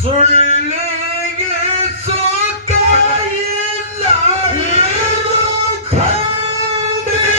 ಸುಳ್ಳಿಗೆ ಸುಖ ಇಲ್ಲ ಇದು ಖಂಡಿತ.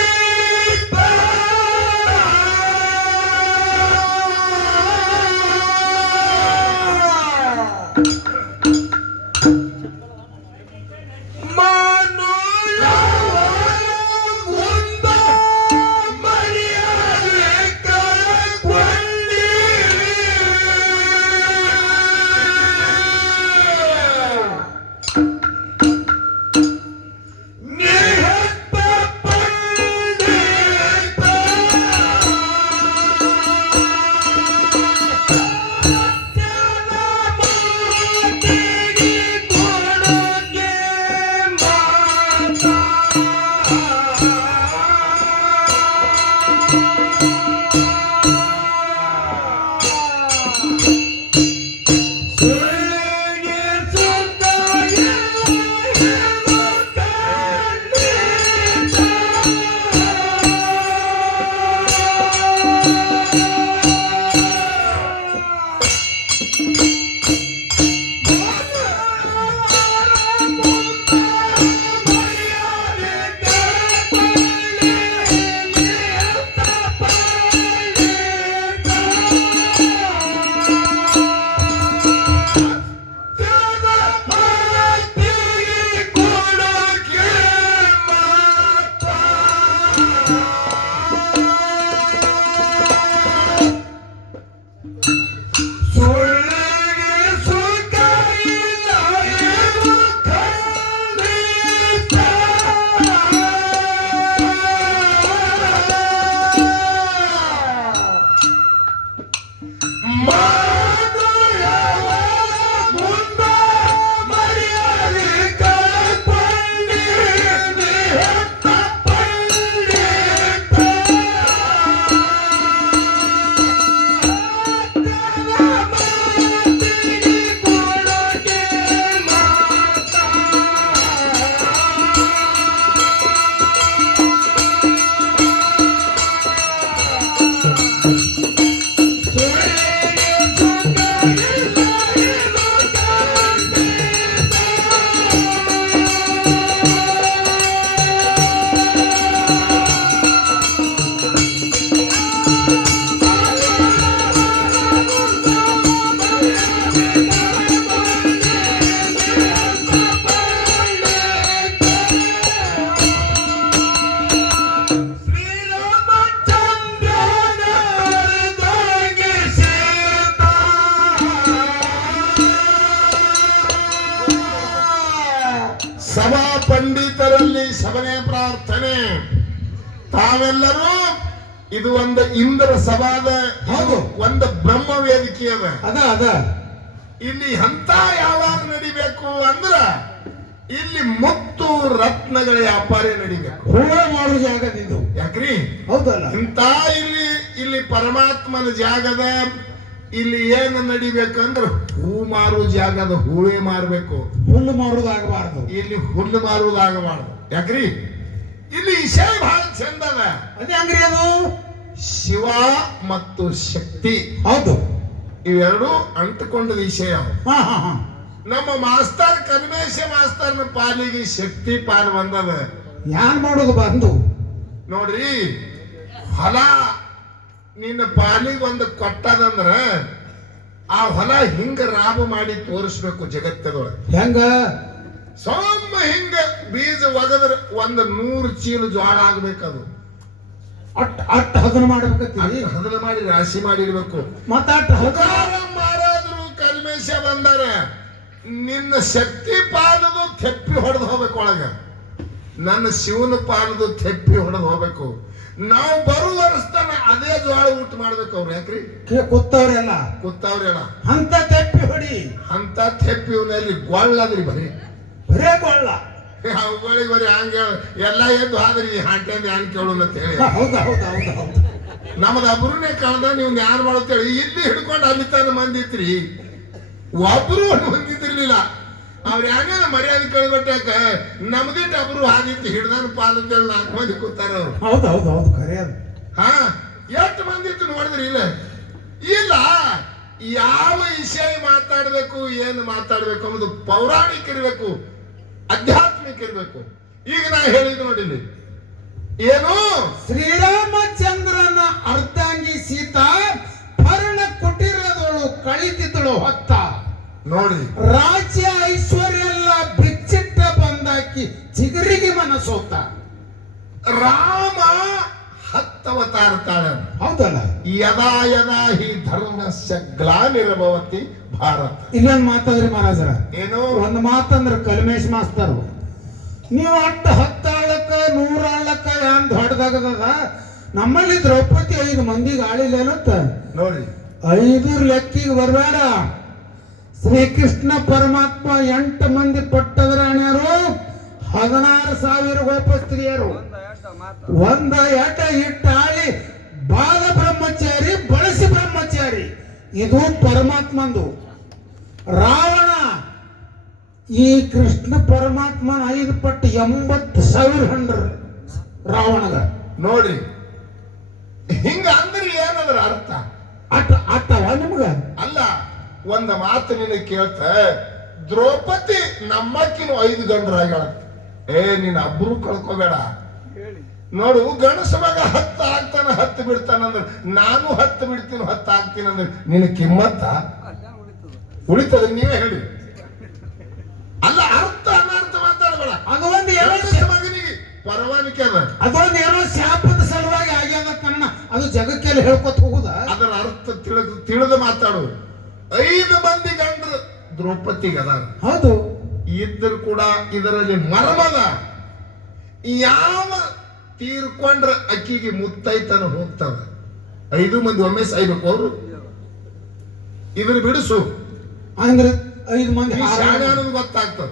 ಸಭಾ ಪಂಡಿತರಲ್ಲಿ ಸಭನೆ ಪ್ರಾರ್ಥನೆ. ತಾವೆಲ್ಲರೂ ಇದು ಒಂದು ಇಂದ್ರ ಸಭಾದ ಒಂದು ಬ್ರಹ್ಮ ವೇದಿಕೆ ಅದ. ಇಲ್ಲಿ ಅಂತ ಯಾವಾಗ ನಡಿಬೇಕು ಅಂದ್ರ ಇಲ್ಲಿ ಮುತ್ತು ರತ್ನಗಳ ವ್ಯಾಪಾರ ನಡಿಬೇಕು. ಹೂವೆ ಮಾಡುವ ಜಾಗದಿದ್ದು ಯಾಕ್ರಿ? ಹೌದಲ್ಲ. ಇಂತ ಇಲ್ಲಿ ಪರಮಾತ್ಮನ ಜಾಗದ ಇಲ್ಲಿ ಏನು ನಡಿಬೇಕಂದ್ರ ಹೂ ಮಾರುವ ಜಾಗದ ಹೂವೇ ಮಾರ್ಬೇಕು, ಹುಲ್ಲು ಮಾರುವುದಾಗಬಾರ್ದು. ಇಲ್ಲಿ ಹುಲ್ಲು ಮಾರುವುದಾಗಬಾರ್ದು. ಯಾಕ್ರಿ? ಇಲ್ಲಿ ವಿಷಯ ಬಹಳ ಚಂದ ಅದ. ಅದೇ ಅಂಗ್ರಿ ಅದು ಶಿವ ಮತ್ತು ಶಕ್ತಿ. ಹೌದು, ಇವೆರಡು ಅಂಟುಕೊಂಡ ವಿಷಯ. ಹಾ ಹಾ ಹಾ. ನಮ್ಮ ಮಾಸ್ತರ್ ಕನ್ಮೇಶ ಮಾಸ್ತರ್ನ ಪಾಲಿಗೆ ಶಕ್ತಿ ಪಾಲ್ ಬಂದದ. ಯಾನ್ ಮಾಡೋದು ಬಂದು ನೋಡ್ರಿ, ಹೊಲ ನಿನ್ನ ಪಾಲಿಗೆ ಒಂದು ಕೊಟ್ಟದಂದ್ರ ಆ ಹೊಲ ಹಿಂಗ ರಾಬ ಮಾಡಿ ತೋರಿಸ್ಬೇಕು ಜಗತ್ತದೊಳಗೆ. ಹೆಂಗ? ಸೊಮ್ಮ ಹಿಂಗ ಬೀಜ ಒಗದ್ರ 100 ಚೀಲ ಜೋಳ ಆಗ್ಬೇಕದು. ಅಟ್ ಹಗಲು ಮಾಡ್ಬೇಕತ್ತೀರಿ. ಹಗಲು ಮಾಡಿ ರಾಶಿ ಮಾಡಿರ್ಬೇಕು. ಮತ್ತ ಮಾರಾದ್ರು ಕಲ್ಮೇಶ ಬಂದಾರ, ನಿನ್ನ ಶಕ್ತಿ ಪಾಲದು ತೆಪ್ಪಿ ಹೊಡೆದು ಹೋಗ್ಬೇಕು ಒಳಗ. ನನ್ನ ಶಿವನ ಪಾಲದು ತೆಪ್ಪಿ ಹೊಡೆದು ಹೋಗ್ಬೇಕು. ನಾವು ಬರುವ ವರ್ಷತನ ಅದೇ ಜೋಳ ಊಟ ಮಾಡ್ಬೇಕು. ಅವ್ರು ಯಾಕ್ರಿ? ಕೂತವ್ರೆಲ್ಲ ಅಂತ ತೆಪ್ಪಿ ಹೊಡಿ. ಅಂತ ತೆಪ್ಪಿ ಇವನಲ್ಲಿ ಗೊಳ್ಳದ್ರಿ, ಬರೇ ಗೊಳ್ಳ. ಅವುಗಳಿಗೆ ಬರೀ ಹಂಗ ಎಲ್ಲ ಎದ್ದು ಆದ್ರಿ ಹಾಂಟ್ಯಾಂದ ಯಾನ್ ಕೇಳೋಣ ಅಂತ ಹೇಳಿ. ನಮ್ದು ಒಬ್ರನ್ನೇ ಕಳ್ದ, ನೀವು ಯಾರು ಮಾಡತ್ತೇಳಿ ಇಲ್ಲಿ ಹಿಡ್ಕೊಂಡು ಅಲ್ಲಿ ತನ ಮಂದಿ ಇತ್ರಿ, ಒಬ್ರು ಹೊಂದಿದ್ದಿರ್ಲಿಲ್ಲ. ಅವ್ರ ಯಾನೇನ ಮರ್ಯಾದೆ ಕೇಳ್ಬಿಟ್ಟಾಕ ನಮ್ದಿಟ್ಟು ಒಬ್ರು ಹಾದಿತ್ತು ಹಿಡ್ದಾನ ಪಾಲಂತೇಳಿ 4 ಮಂದಿ ಕೂತಾರ ಅವ್ರು. ಹೌದು ಖರೆ ಅದು. ಹಾ, ಎಷ್ಟು ಮಂದಿ ಇತ್ತು ನೋಡಿದ್ರಿ? ಇಲ್ಲ ಯಾವ ವಿಷಯ ಮಾತಾಡಬೇಕು ಏನು ಮಾತಾಡಬೇಕು ಅನ್ನೋದು ಪೌರಾಣಿಕ ಇರಬೇಕು, ಆಧ್ಯಾತ್ಮಿಕ ಇರಬೇಕು. ಈಗ ನಾ ಹೇಳಿದ್ ನೋಡಿಲಿ ಏನು, ಶ್ರೀರಾಮಚಂದ್ರನ ಅರ್ಧಾಂಗಿ ಸೀತಾ ಪರ್ಣ ಕುಟೀರದಳು ಕಳಿತಿದ್ದಳು ಹೊತ್ತ. ನೋಡಿ ರಾಜ್ಯ ಐಶ್ವರ್ಯ ಎಲ್ಲ ಬಿಚ್ಚಿಟ್ಟ ಬಂದಾಕಿ ಚಿಗುರಿಗೆ ಮನಸೋತ. ರಾಮ 10 ಅವತಾರ ತಾಳ. ಹೌದಲ್ಲ? ಯದಾ ಯದಾ ಹಿ ಧರ್ಮಸ್ಯ ಗ್ಲಾನಿರ್ಭವತಿ ಭಾರತ. ಇಲ್ಲೊಂದು ಮಾತಾದ್ರಿ ಮಹಾರಾಜರ, ಏನು ಒಂದು ಮಾತಂದ್ರ ಕಲ್ಮೇಶ್ ಮಾಸ್ತರು, ನೀವು ಅಟ್ಟು 10 ಆಳಕ್ಕ 100 ಆಳಕ್ಕ ಏನ್ ದೊಡ್ಡದಾಗದ, ನಮ್ಮಲ್ಲಿ ದ್ರೌಪದಿ 5 ಮಂದಿಗೆ ಆಳಿಲ್ಲೇನಂತ. ನೋಡಿ 5 ಲೆಕ್ಕಿಗೆ ಬರಬೇಡ. ಶ್ರೀಕೃಷ್ಣ ಪರಮಾತ್ಮ 8 ಮಂದಿ ಪಟ್ಟದರಾಣ್ಯರು, 16,000 ಗೋಪಸ್ತ್ರೀಯರು, ಒಂದ ಎಟ ಇಟ್ಟಾಳಿ ಬಾಲ ಬ್ರಹ್ಮಚಾರಿ ಬಳಸಿ ಬ್ರಹ್ಮಚಾರಿ. ಇದು ಪರಮಾತ್ಮಂದು. ರಾವಣ ಈ ಕೃಷ್ಣ ಪರಮಾತ್ಮನ 5 ಪಟ್ಟು 80,000 ಹಂಡ್ರ ರಾವಣಗ. ನೋಡಿ ಹಿಂಗ ಅಂದ್ರೆ ಏನದ್ರ ಅರ್ಥ? ಅಟ್ಟವ ನಿಮ್ಗ ಅಲ್ಲ, ಒಂದ ಮಾತು ನಿನಗೆ ಕೇಳ್ತ, ದ್ರೌಪದಿ ನಮ್ಮಕ್ಕಿನ 5 ಗಂಡ್ರಾಗ್ಯಾಳ. ನೀನ್ ಅಬ್ರು ಕಳ್ಕೋಬೇಡ. ನೋಡು, ಗಣಸ ಮಗ 10 ಆಗ್ತಾನ 10 ಬಿಡ್ತಾನಂದ್ರೆ ನಾನು 10 ಬಿಡ್ತೀನಿ 10 ಆಗ್ತೀನಿ ಅಂದ್ರೆ ನಿನ್ನ ಕಿಮ್ಮತ್ತ ಉಳಿತದ? ನೀವೇ ಹೇಳಿ. ಅಲ್ಲ, ಅರ್ಥ ಅನರ್ಥ ಮಾತಾಡಬೇಡ. ಅದೊಂದು ಗಣಸ ಮಗನಿಗೆ ಪರವಾನಿಕೆ ಅದ. ಅದೊಂದು ಏನೋ ಶಾಪದ ಸಲುವಾಗಿ ಆಗ್ಯದ ಕನ್ನ, ಅದು ಜಗಕ್ಕೆಲ್ಲ ಹೇಳ್ಕೊತ ಹೋಗುದ. ಅದರ ಅರ್ಥ ತಿಳಿದು ಮಾತಾಡು. 5 ಮಂದಿ ಗಂಡ್ರು ದ್ರೌಪದಿಗೆ ಅದ. ಹೌದು. ಇದ್ದರೂ ಕೂಡ ಇದರಲ್ಲಿ ಮರ್ಮದ. ಯಾವ ತೀರ್ಕೊಂಡ್ರ ಅಕ್ಕಿಗೆ ಮುತ್ತೈತನ ಹೋಗ್ತಾವ. 5 ಮಂದಿ ಒಮ್ಮೆ ಸಾಯ್ಬೇಕು ಅವರು. ಇದ್ರ ಬಿಡಿಸು ಅಂದ್ರೆ 5 ಮಂದಿ ಶಾಣೆ ಅನ್ನೋದು ಗೊತ್ತಾಗ್ತದ.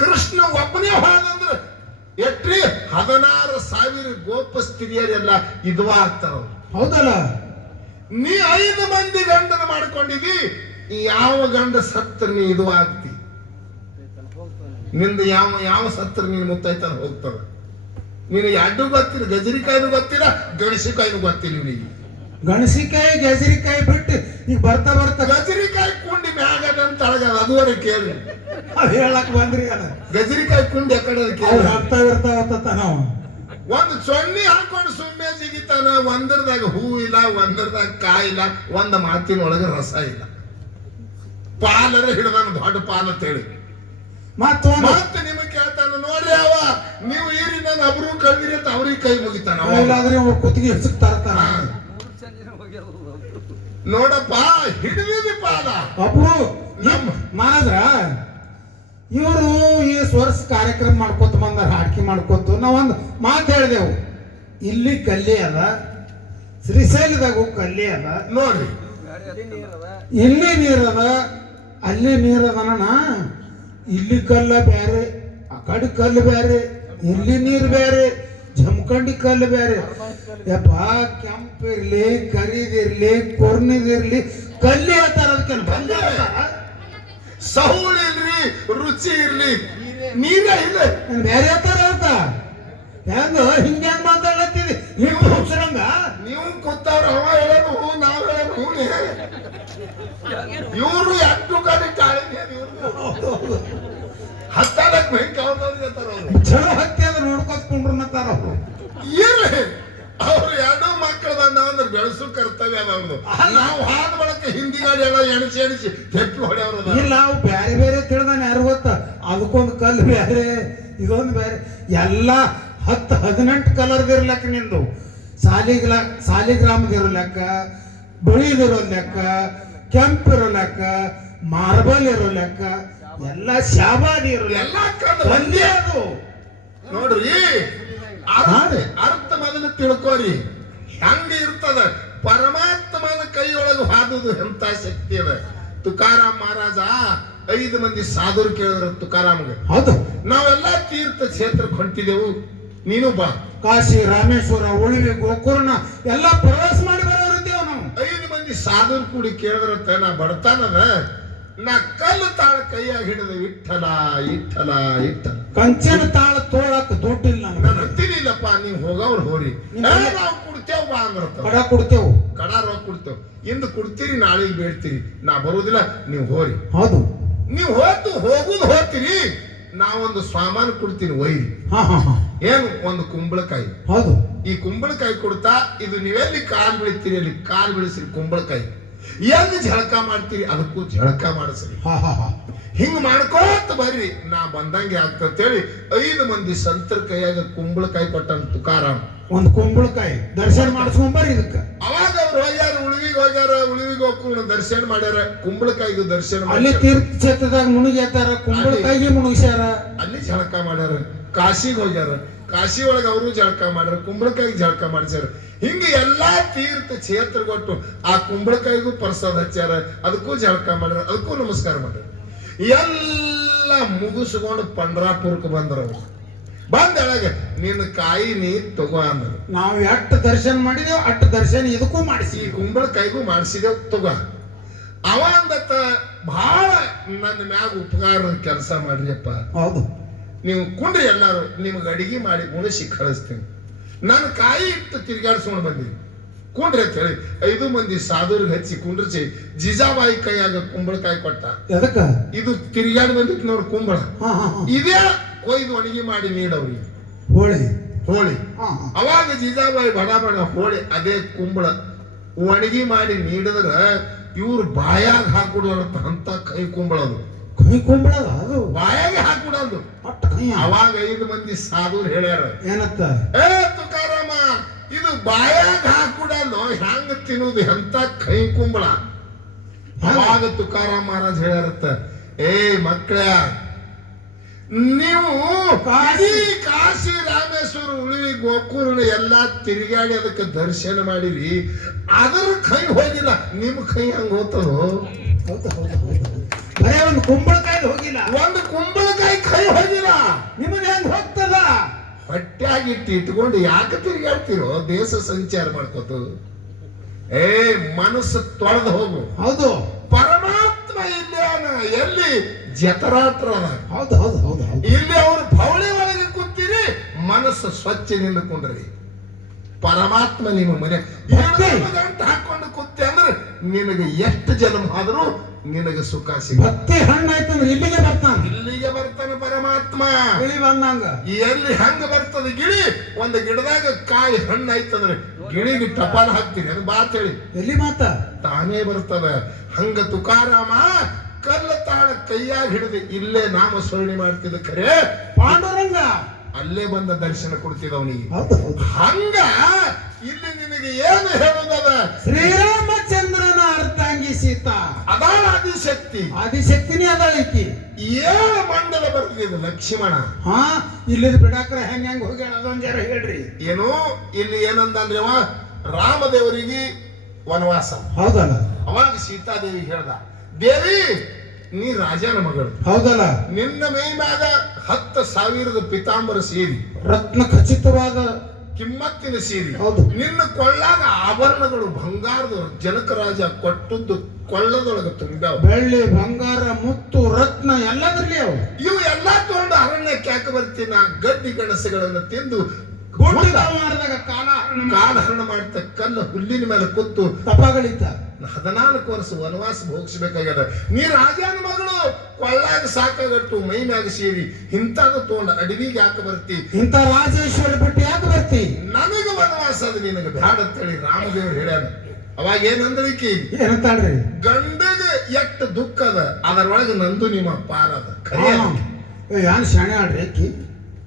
ಕೃಷ್ಣ ಒಬ್ಬನೇ ಹೋದಂದ್ರೆ ಎಟ್ರಿ 16,000 ಗೋಪಸ್ತ್ರೀಯರೆಲ್ಲ ಇದುವ ಆಗ್ತಾರ. ಹೌದಲ್ಲ? ನೀ 5 ಮಂದಿ ಗಂಡನ ಮಾಡ್ಕೊಂಡಿದಿ, ಯಾವ ಗಂಡ ಸತ್ರ ನೀ ಇದು ಆಗ್ತಿ. ನಿಂದ ಯಾವ ಸತ್ರ ನೀನು ಮುತ್ತೈತನ ಹೋಗ್ತಾವ. ನೀನು ಎರಡು ಗೊತ್ತಿಲ್ಲ, ಗಜರಿಕಾಯಿನೂ ಗೊತ್ತಿಲ್ಲ, ಗಣಸಿಕಾಯಿನೂ ಗೊತ್ತಿಲ್ಲ. ಇವನಿಗೆ ಗಣಸಿಕಾಯಿ ಗಜರಿಕಾಯಿ ಬಿಟ್ಟು ಈಗ ಬರ್ತಾ ಗಜರಿಕಾಯಿ ಕುಂಡಿ ಮ್ಯಾಗದಂತ ತಳಗದ. ಅದುವರೆ ಕೇಳಿ ಹೇಳಕ್ ಬಂದ್ರಿ. ಅದ ಗಜರಿಕಾಯಿ ಕುಂಡಿ ಎಕಡೆ ಕೇಳಿ ಇರ್ತಾವ ನಾವು. ಒಂದು ಸೊನ್ನೆ ಹಾಕೊಂಡು ಸುಮ್ಮನೆ ಜಿಗಿತಾನ. ಒಂದರದಾಗ ಹೂ ಇಲ್ಲ, ಒಂದರದಾಗ ಕಾಯಿ ಇಲ್ಲ, ಒಂದ ಮಾತಿನೊಳಗೆ ರಸ ಇಲ್ಲ. ಪಾಲರ ಹಿಡ್ದಾನ ದೊಡ್ಡ ಪಾಲ ಅಂತ ಹೇಳಿ ಮತ್ತೆ ನಿಮಗೆ ಕೇಳ್ತಾನ, ನೋಡ್ರಿ ಅವ ನೀವು ಈರಿ ನಾನು ಅಬ್ರು ಕಳ್ದಿರಿ ಅಂತ ಅವ್ರಿಗೆ ಕೈ ಮುಗಿತಾನ. ಕುತ್ತಿಗೆ ಎಸಕ್ತಾರ. ನೋಡಪ್ಪ, ಹಿಡಿದಿದೆ ಪಾಲ. ಅಬ್ರು ಮಹಾರಾಜ್ರ ಇವರು ಈ ಸ್ವರ್ಸ್ ಕಾರ್ಯಕ್ರಮ ಮಾಡ್ಕೊತ ಬಂದಾರ, ಹಾಡ್ಕಿ ಮಾಡ್ಕೊತ. ನಾವೊಂದು ಮಾತು ಹೇಳಿದೆವು, ಇಲ್ಲಿ ಕಲ್ಲಿ ಅದ, ಶ್ರೀಶೈಲದಾಗ ಕಲ್ಲಿ ಅದ. ನೋಡ್ರಿ, ಇಲ್ಲಿ ನೀರದ, ಅಲ್ಲಿ ನೀರದನ. ಇಲ್ಲಿ ಕಲ್ಲ ಬೇರೆ, ಆ ಕಡೆ ಕಲ್ಲು ಬೇರೆ, ಇಲ್ಲಿ ನೀರು ಬೇರೆ, ಜಮಖಂಡಿ ಕಲ್ಲು ಬೇರೆ. ಯಪ್ಪ, ಕೆಂಪಿರ್ಲಿ ಕರಿದಿರ್ಲಿ ಕೊರ್ನಿದಿರ್ಲಿ ಕಲ್ಲಿ ಹೇಳ್ತಾರ. ಅದಕ್ಕೆ ಬಂದ ಸೌಳು ಇರ್ಲಿ, ರುಚಿ ಇರ್ಲಿ, ನೀರೇ ಇಲ್ಲ ಬೇರೆ ಹೇಳ್ತಾರ ಅಂತ. ಹೆಂಗ ಹಿಂಗ ಹೆಂಗ್ ಮಾತಾಡ್ಲತ್ತೀವಿ ನೀವು ಹುಚ್ಚರಂಗ? ನೀವು ಕೂತಾರ ಅವ ಹೇಳೋದು ಹೂ, ನಾವ್ ಹೇಳೋದು ಹೂ. ಇವ್ರು ಎಷ್ಟು ಕಡೆ ಹತ್ತಾಡಕ್ ಬೆಂಕಿ ಚಲೋ ಹತ್ತಿ ಅದ ನೋಡ್ಕೊತ್ಕೊಂಡ್ರು ಅನ್ನತ್ತಾರ ಅವ್ರು. ಇರ್ಲಿ, ಅವ್ರು 2 ಮಕ್ಕಳದನ್ನ ಅಂದ್ರೆ ಬೆಳೆಸು ಕರ್ತವ್ಯ ಅದ. ನಾವು ಹಾದ ಬಳಕ ಹಿಂದಿ ಗಾಡಿ ಎಲ್ಲ ಎಣಿಸಿ ತೆಪ್ಪಿ ಹೊಡೆಯವ್ರದ. ಇಲ್ಲ, ಅವು ಬೇರೆ ಬೇರೆ ತಿಳಿದಾನ ಯಾರು ಗೊತ್ತ. ಅದಕ್ಕೊಂದು ಕಲ್ಲು ಬೇರೆ, ಇದೊಂದು ಬೇರೆ, ಎಲ್ಲ 10-18 ಕಲರ್ದಿರ್ಲೆಕ್ಕ ನಿಂದು. ಸಾಲಿಗ್ರಾಮದಿರೋ ಲೆಕ್ಕ, ಬಿಳಿದಿರೋ ಲೆಕ್ಕ, ಕೆಂಪಿರೋ ಲೆಕ್ಕ, ಮಾರ್ಬಲ್ ಇರೋ ಲೆಕ್ಕ, ಎಲ್ಲ ಶಾಬಾದಿ ಇರೋ ಎಲ್ಲ ಒಂದೇ ಅದು. ನೋಡ್ರಿ, ಅರ್ಥ ಮೊದಲು ತಿಳ್ಕೋರಿ. ಹೆಂಗ ಇರ್ತದ ಪರಮಾತ್ಮನ ಕೈಯೊಳಗೆ ಹಾದುದು ಎಂತ ಶಕ್ತಿ ಅದ. ತುಕಾರಾಮ್ ಮಹಾರಾಜ 5 ಮಂದಿ ಸಾಧುರು ಕೇಳಿದ್ರ ತುಕಾರಾಮ್ಗೆ, ಹೌದು, ನಾವೆಲ್ಲ ತೀರ್ಥ ಕ್ಷೇತ್ರಕ್ಕೆ ಹೊಂಟಿದೆವು, ನೀನು ಬಾ. ಕಾಶಿ, ರಾಮೇಶ್ವರ, ಉಳಿವಿ, ಗೋಕರ್ಣ ಎಲ್ಲ ಪ್ರವಾಸ ಮಾಡಿ ಬರೋರಿದ್ದೇವೆ ನಾವು. 5 ಮಂದಿ ಸಾಧುರು ಕೂಡಿ ಕೇಳಿದ್ರಂತ, ನಾ ಬಡತಾನದ ನಾ ಕಲ್ಲು ತಾಳ ಕೈಯಾಗ ಹಿಡಿದು ಇಟ್ಟಲ ಇಟ್ಟಲ ಇಟ್ಟಲ ಕಂಚಿನ ತಾಳ ತೋಳಕ್ ದುಡ್ಡಿಲ್ಲ ನಾನು ಅಂತೀನಿಲ್ಲಪ್ಪ ನೀವು ಹೋಗವ್ರು ಹೋರಿ ನಾವು ಕುಡ್ತೇವ್ ಬಾ ಅಂದ್ರ ಕಡ ಕೊಡ್ತೇವು ಕಡ ರೊಕ್ಕ ಕೊಡ್ತೇವ್ ಇಂದು ಕುಡ್ತೀರಿ ನಾಳೆಗೆ ಬೇಡ್ತೀರಿ ನಾ ಬರುದಿಲ್ಲ ನೀವು ಹೋರಿ ಹೌದು ನೀವು ಹೋಗುದು ಹೋಗ್ತೀರಿ ನಾವೊಂದು ಸಾಮಾನು ಕೊಡ್ತೀನಿ ಒಯ್ರಿ ಏನು ಒಂದು ಕುಂಬಳಕಾಯಿ ಹೌದು ಈ ಕುಂಬಳಕಾಯಿ ಕೊಡ್ತಾ ಇದು ನೀವೆಲ್ಲಿ ಕಾಲ್ ಬೀಳ್ತೀರಿ ಅಲ್ಲಿ ಕಾಲ್ ಬೀಳಿಸ್ರಿ ಕುಂಬಳಕಾಯಿ ಎಲ್ಲಿ ಝಳಕ ಮಾಡ್ತೀರಿ ಅದಕ್ಕೂ ಝಳಕ ಮಾಡಿಸ್ರಿ ಹಿಂಗ್ ಮಾಡ್ಕೋತ ಬರ್ರಿ ನಾ ಬಂದಂಗೆ ಆಗ್ತೇಳಿ 5 ಮಂದಿ ಸಂತರ ಕೈಯಾಗ ಕುಂಬಳಕಾಯಿ ಕೊಟ್ಟ ತುಕಾರಾಮ್ ಒಂದು ಕುಂಬಳಕಾಯಿ ದರ್ಶನ ಮಾಡಿಸ್ಕೊಂಬರ್ರಿ ಇದಕ್ಕ ಅವಾಗ ಅವ್ರು ಹೋಗ್ಯಾರ ಉಳಿವಿಗೆ ಹೋಗ್ಕೊಂಡು ದರ್ಶನ ಮಾಡ್ಯಾರ ಕುಂಬಳಕಾಯಿಗೂ ದರ್ಶನ ಅಲ್ಲಿ ತೀರ್ಥ ಕ್ಷೇತ್ರದಾಗ ಮುಳುಗ್ಯಾತಾರ ಕುಂಬಳಕಾಯಿಗೆ ಮುಳುಗ್ಸ್ಯಾರ ಅಲ್ಲಿ ಝಳಕ ಮಾಡ್ಯಾರ ಕಾಶಿಗೆ ಹೋಗ್ಯಾರ ಕಾಶಿ ಒಳಗೆ ಅವರು ಜಳಕ ಮಾಡ್ಯಾರ ಕುಂಬಳಕಾಯಿಗೆ ಜಳಕ ಮಾಡಿಸ್ಯಾರ ಹಿಂಗ ಎಲ್ಲಾ ತೀರ್ಥ ಕ್ಷೇತ್ರ ಕೊಟ್ಟು ಆ ಕುಂಬಳಕಾಯಿಗೂ ಪ್ರಸಾದ ಹಚ್ಚಾರ ಅದಕ್ಕೂ ಜಳಕ ಮಾಡ್ಯಾರ ಅದಕ್ಕೂ ನಮಸ್ಕಾರ ಮಾಡ್ಯಾರ ಎಲ್ಲ ಮುಗಿಸ್ಕೊಂಡು ಪಂಡ್ರಾಪುರಕ್ಕೆ ಬಂದ್ರವ್ರು ಬಂದೊಳಗೆ ನಿನ್ನ ಕಾಯಿ ನೀ ತಗೋ ಅಂದ್ರು ನಾವು ಎಷ್ಟು ದರ್ಶನ ಮಾಡಿದೇವ್ ಅಷ್ಟು ದರ್ಶನ ಇದಕ್ಕೂ ಮಾಡಿಸಿ ಈ ಕುಂಬಳಕಾಯಿಗೂ ಮಾಡಿಸಿದೇವ್ ತಗೋ ಅವ ಅಂದತ್ತ ಬಹಳ ನನ್ನ ಮ್ಯಾಗ ಉಪಕಾರ ಕೆಲಸ ಮಾಡ್ರಿಯಪ್ಪ ಹೌದು ನೀವು ಕುಂಡ್ರಿ ಎಲ್ಲಾರು ನಿಮ್ಗೆ ಅಡಿಗೆ ಮಾಡಿ ಉಣಿಸಿ ಕಳಿಸ್ತೀನಿ ನಾನು ಕಾಯಿ ಇಟ್ಟು ತಿರ್ಗಾಡ್ಸ್ಕೊಂಡು ಬಂದೀನಿ ಕುಂಡ್ರಿ ಅಂತ ಹೇಳಿ 5 ಮಂದಿ ಸಾಧುರ್ಗೆ ಹಚ್ಚಿ ಕುಂಡ್ರಿಸಿ ಜಿಜಾಬಾಯಿ ಕೈಯಾಗ ಕುಂಬಳಕಾಯಿ ಕೊಟ್ಟ ಎದಕ್ಕ ಇದು ತಿರ್ಗಾಡಿ ಬಂದಿತ್ತು ನೋಡ್ರಿ ಕುಂಬಳ ಇದೇ ಕೊಯ್ದು ಅಡಿಗೆ ಮಾಡಿ ನೀಡವ್ರಿಗೆ ಹೋಳಿ ಅವಾಗ ಜಿಜಾಬಾಯಿ ಬಡ ಹೋಳಿ ಅದೇ ಕುಂಬಳ ಒಣಗಿ ಮಾಡಿ ನೀಡಿದ್ರ ಇವ್ರು ಬಾಯಾಗ ಹಾಕ್ಬಿಡೋರಂತ ಅಂತ ಕೈ ಕುಂಬಳದು ಅದು ಬಾಯಾಗೆ ಹಾಕ್ಬಿಡೋದು ಅವಾಗ 5 ಮಂದಿ ಸಾಧುರು ಹೇಳ್ಯಾರ ಏನತ್ತ ತುಕಾರಾಮ ಇದು ಬಾಯಾಗ ಹಾಕ್ಬಿಡೋದು ಹೆಂಗ ತಿನ್ನುದು ಎಂತ ಕೈ ಕುಂಬಳ ಅವಾಗ ತುಕಾರಾಮ್ ಮಹಾರಾಜ್ ಹೇಳ್ಯಾರತ್ತ ಮಕ್ಕಳ ನೀವು ಕಾಶಿ ರಾಮೇಶ್ವರ ಉಳಿವಿ ಗೋಕುರ್ಣ ಎಲ್ಲಾ ತಿರುಗಾಡಿ ಅದಕ್ಕೆ ದರ್ಶನ ಮಾಡಿರಿ ಅದರ ಕೈ ಹೋಗಿಲ್ಲ ನಿಮ್ ಕೈ ಹಂಗ ಹೋತದು ಬರೇ ಒಂದು ಕುಂಬಳಕಾಯಿ ಹೋಗಿಲ್ಲ ಒಂದು ಕುಂಬಳಕಾಯಿ ಕೈ ಹೋಗಿಲ್ಲ ನಿಮಗೆ ಹೆಂಗ್ ಹೋಗ್ತದ ಹೊಟ್ಟ್ಯಾಗಿಟ್ಟು ಇಟ್ಕೊಂಡು ಯಾಕೆ ತಿರುಗಾಡ್ತಿರೋ ದೇಶ ಸಂಚಾರ ಮಾಡ್ಕೋತು ಮನಸ್ಸು ತೊಳೆದು ಹೋಗು ಹೌದು ಪರಮಾತ್ಮ ಇಲ್ಲೇನ ಎಲ್ಲಿ ಜತರಾತ್ರ ಹೌದು ಹೌದು ಹೌದು ಇಲ್ಲಿ ಅವ್ರು ಭವಳಿ ಒಳಗೆ ಕೂತೀರಿ ಮನಸ್ಸು ಸ್ವಚ್ಛದಿಂದ ಕುಂಡ್ರಿ ಪರಮಾತ್ಮ ನಿಮ್ಮ ಮನೆ ಗಂಟು ಹಾಕೊಂಡು ಕೂತಿ ಅಂದ್ರೆ ನಿನಗೆ ಎಷ್ಟು ಜನ್ಮ ಆದ್ರೂ ನಿನಗೆ ಸುಖ ಸಿಗ ಭಕ್ತಿ ಹಣ್ಣಾಯ್ತಂದ್ರೆ ಇಲ್ಲಿಗೆ ಬರ್ತಾನೆ ಪರಮಾತ್ಮ ಗಿಳಿ ಬಂದಂಗ ಎಲ್ಲಿ ಹಂಗ ಬರ್ತದೆ ಗಿಳಿ ಒಂದು ಗಿಡದಾಗ ಕಾಯಿ ಹಣ್ಣಾಯ್ತಂದ್ರೆ ಗಿಳಿಗೆ ಟಪಾಲ್ ಹಾಕ್ತೀನಿ ಅದು ಬಾತ್ ಹೇಳಿ ಎಲ್ಲಿ ಮಾತ ತಾನೇ ಬರ್ತದ ಹಂಗ ತುಕಾರಾಮ ಕಲ್ಲ ತಾಳ ಕೈಯಾಗ ಹಿಡಿದು ಇಲ್ಲೇ ನಾಮ ಸ್ಮರಣೆ ಮಾಡ್ತಿದ್ದ ಖರೆ ಪಾಂಡುರಂಗ ಅಲ್ಲೇ ಬಂದ ದರ್ಶನ ಕೊಡ್ತಿದ್ದ ಅವನಿಗೆ ಹಂಗ ಇಲ್ಲಿ ನಿನಗೆ ಏನು ಹೇಳುದದ ಶ್ರೀರಾಮಚಂದ್ರನ ಅರ್ಥಾಂಗಿ ಸೀತಾ ಅದಾಳ ಆದಿಶಕ್ತಿನೇ ಅದಾಳಿಕಿ 7 ಮಂಡಲ ಬರ್ತಿದ್ದು ಲಕ್ಷ್ಮಣ ಇಲ್ಲಿದ್ ಬಿಡಾಕ್ರ ಹೆಂಗ್ ಹೋಗ್ಯಾಳ ಅದೊಂದ್ ಜರ ಹೇಳ್ರಿ ಏನು ಇಲ್ಲಿ ಏನಂದನ್ರಿ ಅವ ರಾಮದೇವರಿಗೆ ವನವಾಸ ಹೌದಲ್ಲ ಅವಾಗ ಸೀತಾದೇವಿ ಹೇಳ್ದ ದೇವಿ ನೀ ರಾಜನ ಮಗಳು ಹೌದಲ್ಲ ನಿನ್ನ ಮೈ ಮ್ಯಾಗ 10,000 ಪಿತಾಂಬರ ಸೇರಿ ರತ್ನ ಖಚಿತವಾದ ಕಿಮ್ಮತ್ತಿನ ಸೀರೆ ಹೌದು ನಿನ್ನ ಕೊಳ್ಳಾಗ ಆಭರಣಗಳು ಬಂಗಾರದ ಜನಕ ರಾಜ ಕೊಟ್ಟದ್ದು ಕೊಳ್ಳದೊಳಗ ತುಂಬ್ಯಾವ ಬೆಳ್ಳಿ ಬಂಗಾರ ಮುತ್ತು ರತ್ನ ಎಲ್ಲದ್ರಲ್ಲಿ ಅವು ಇವು ಎಲ್ಲಾ ತಗೊಂಡು ಅರಣ್ಯಕ್ಕೆ ಯಾಕೆ ಬರ್ತೀನ ಗಡ್ಡಿ ಗಣಸುಗಳನ್ನ ತಿಂದು ಮಾಡಿದಾಗ ಕಾಲಹರಣ ಮಾಡ್ತ ಕಲ್ಲ ಹುಲ್ಲಿನ ಮೇಲೆ ಕೂತು ತಪಗಳಿದ್ದ 14 ವರ್ಷ ವನವಾಸ ಭೋಗಿಸ್ಬೇಕಾಗ್ಯದ ನೀ ರಾಜನ ಮಗಳು ಕೊಳ್ಳಾಗ ಸಾಕಾಗಟ್ಟು ಮೈ ಮ್ಯಾಗ ಸೇರಿ ಇಂಥದ್ದು ತಗೊಂಡು ಅಡವಿಗೆ ಯಾಕೆ ಬರ್ತಿ ಇಂಥ ರಾಜೇಶ್ವರಿ ಬಿಟ್ಟು ಯಾಕೆ ಬರ್ತಿ ನನಗ ವನವಾಸ ಅದು ನಿನಗೆ ಬ್ಯಾಡ ಅಂತೇಳಿ ರಾಮದೇವ್ರು ಹೇಳ್ಯಾನ ಅವಾಗ ಏನಂದ್ರಿಕಿ ಏನಂತಾಳ್ರಿ ಗಂಡಗ ಎಷ್ಟು ದುಃಖ ಅದ ಅದರೊಳಗೆ ನಂದು ನಿಮ್ಮ ಪಾರದ ಯಾನ್ ಶಾಣೆ ಆಡ್ರಿ ಅಕ್ಕಿ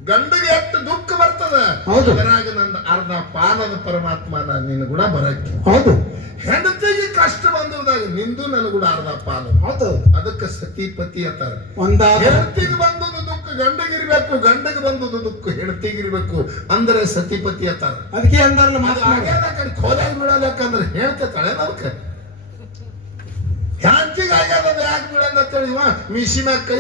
ಗಂಡಗೆ ಎಷ್ಟು ದುಃಖ ಬರ್ತದ ಅದರಾಗ ನಂದು ಅರ್ಧ ಪಾದದ ಪರಮಾತ್ಮ ನಿನ್ನ ಕೂಡ ಬರಕ್ಕೆ ಹೌದು ಹೆಂಡತಿಗೆ ಕಷ್ಟ ಬಂದಾಗ ನಿಂದು ನನ್ ಕೂಡ ಅರ್ಧ ಪಾದ ಹೌದು ಅದಕ್ಕೆ ಸತಿಪತಿ ಅಂತಾರ ಹೆಂಡತಿಗೆ ಬಂದದ್ದು ದುಃಖ ಗಂಡಗಿರ್ಬೇಕು ಗಂಡಗೆ ಬಂದದ್ದು ದುಃಖ ಹೆಂಡತಿಗಿರ್ಬೇಕು ಅಂದ್ರೆ ಸತಿಪತಿ ಅಂತಾರ ಅದಕ್ಕೆ ಅಂದಾರಲ್ಲ ಖೋಲಾಗಿ ಬಿಡಲಕ್ಕಂದ್ರೆ ಹೇಳ್ತೇತಾಳೆ ಅದಕ್ಕೆ ಹೆಂಡತಿಗೆ ಆಗ್ಯದ ಯಾಕೆ ಬಿಡಂದ ಅಂತೇಳಿ ಮಿಶಿ ಮ್ಯಾಗ ಕೈ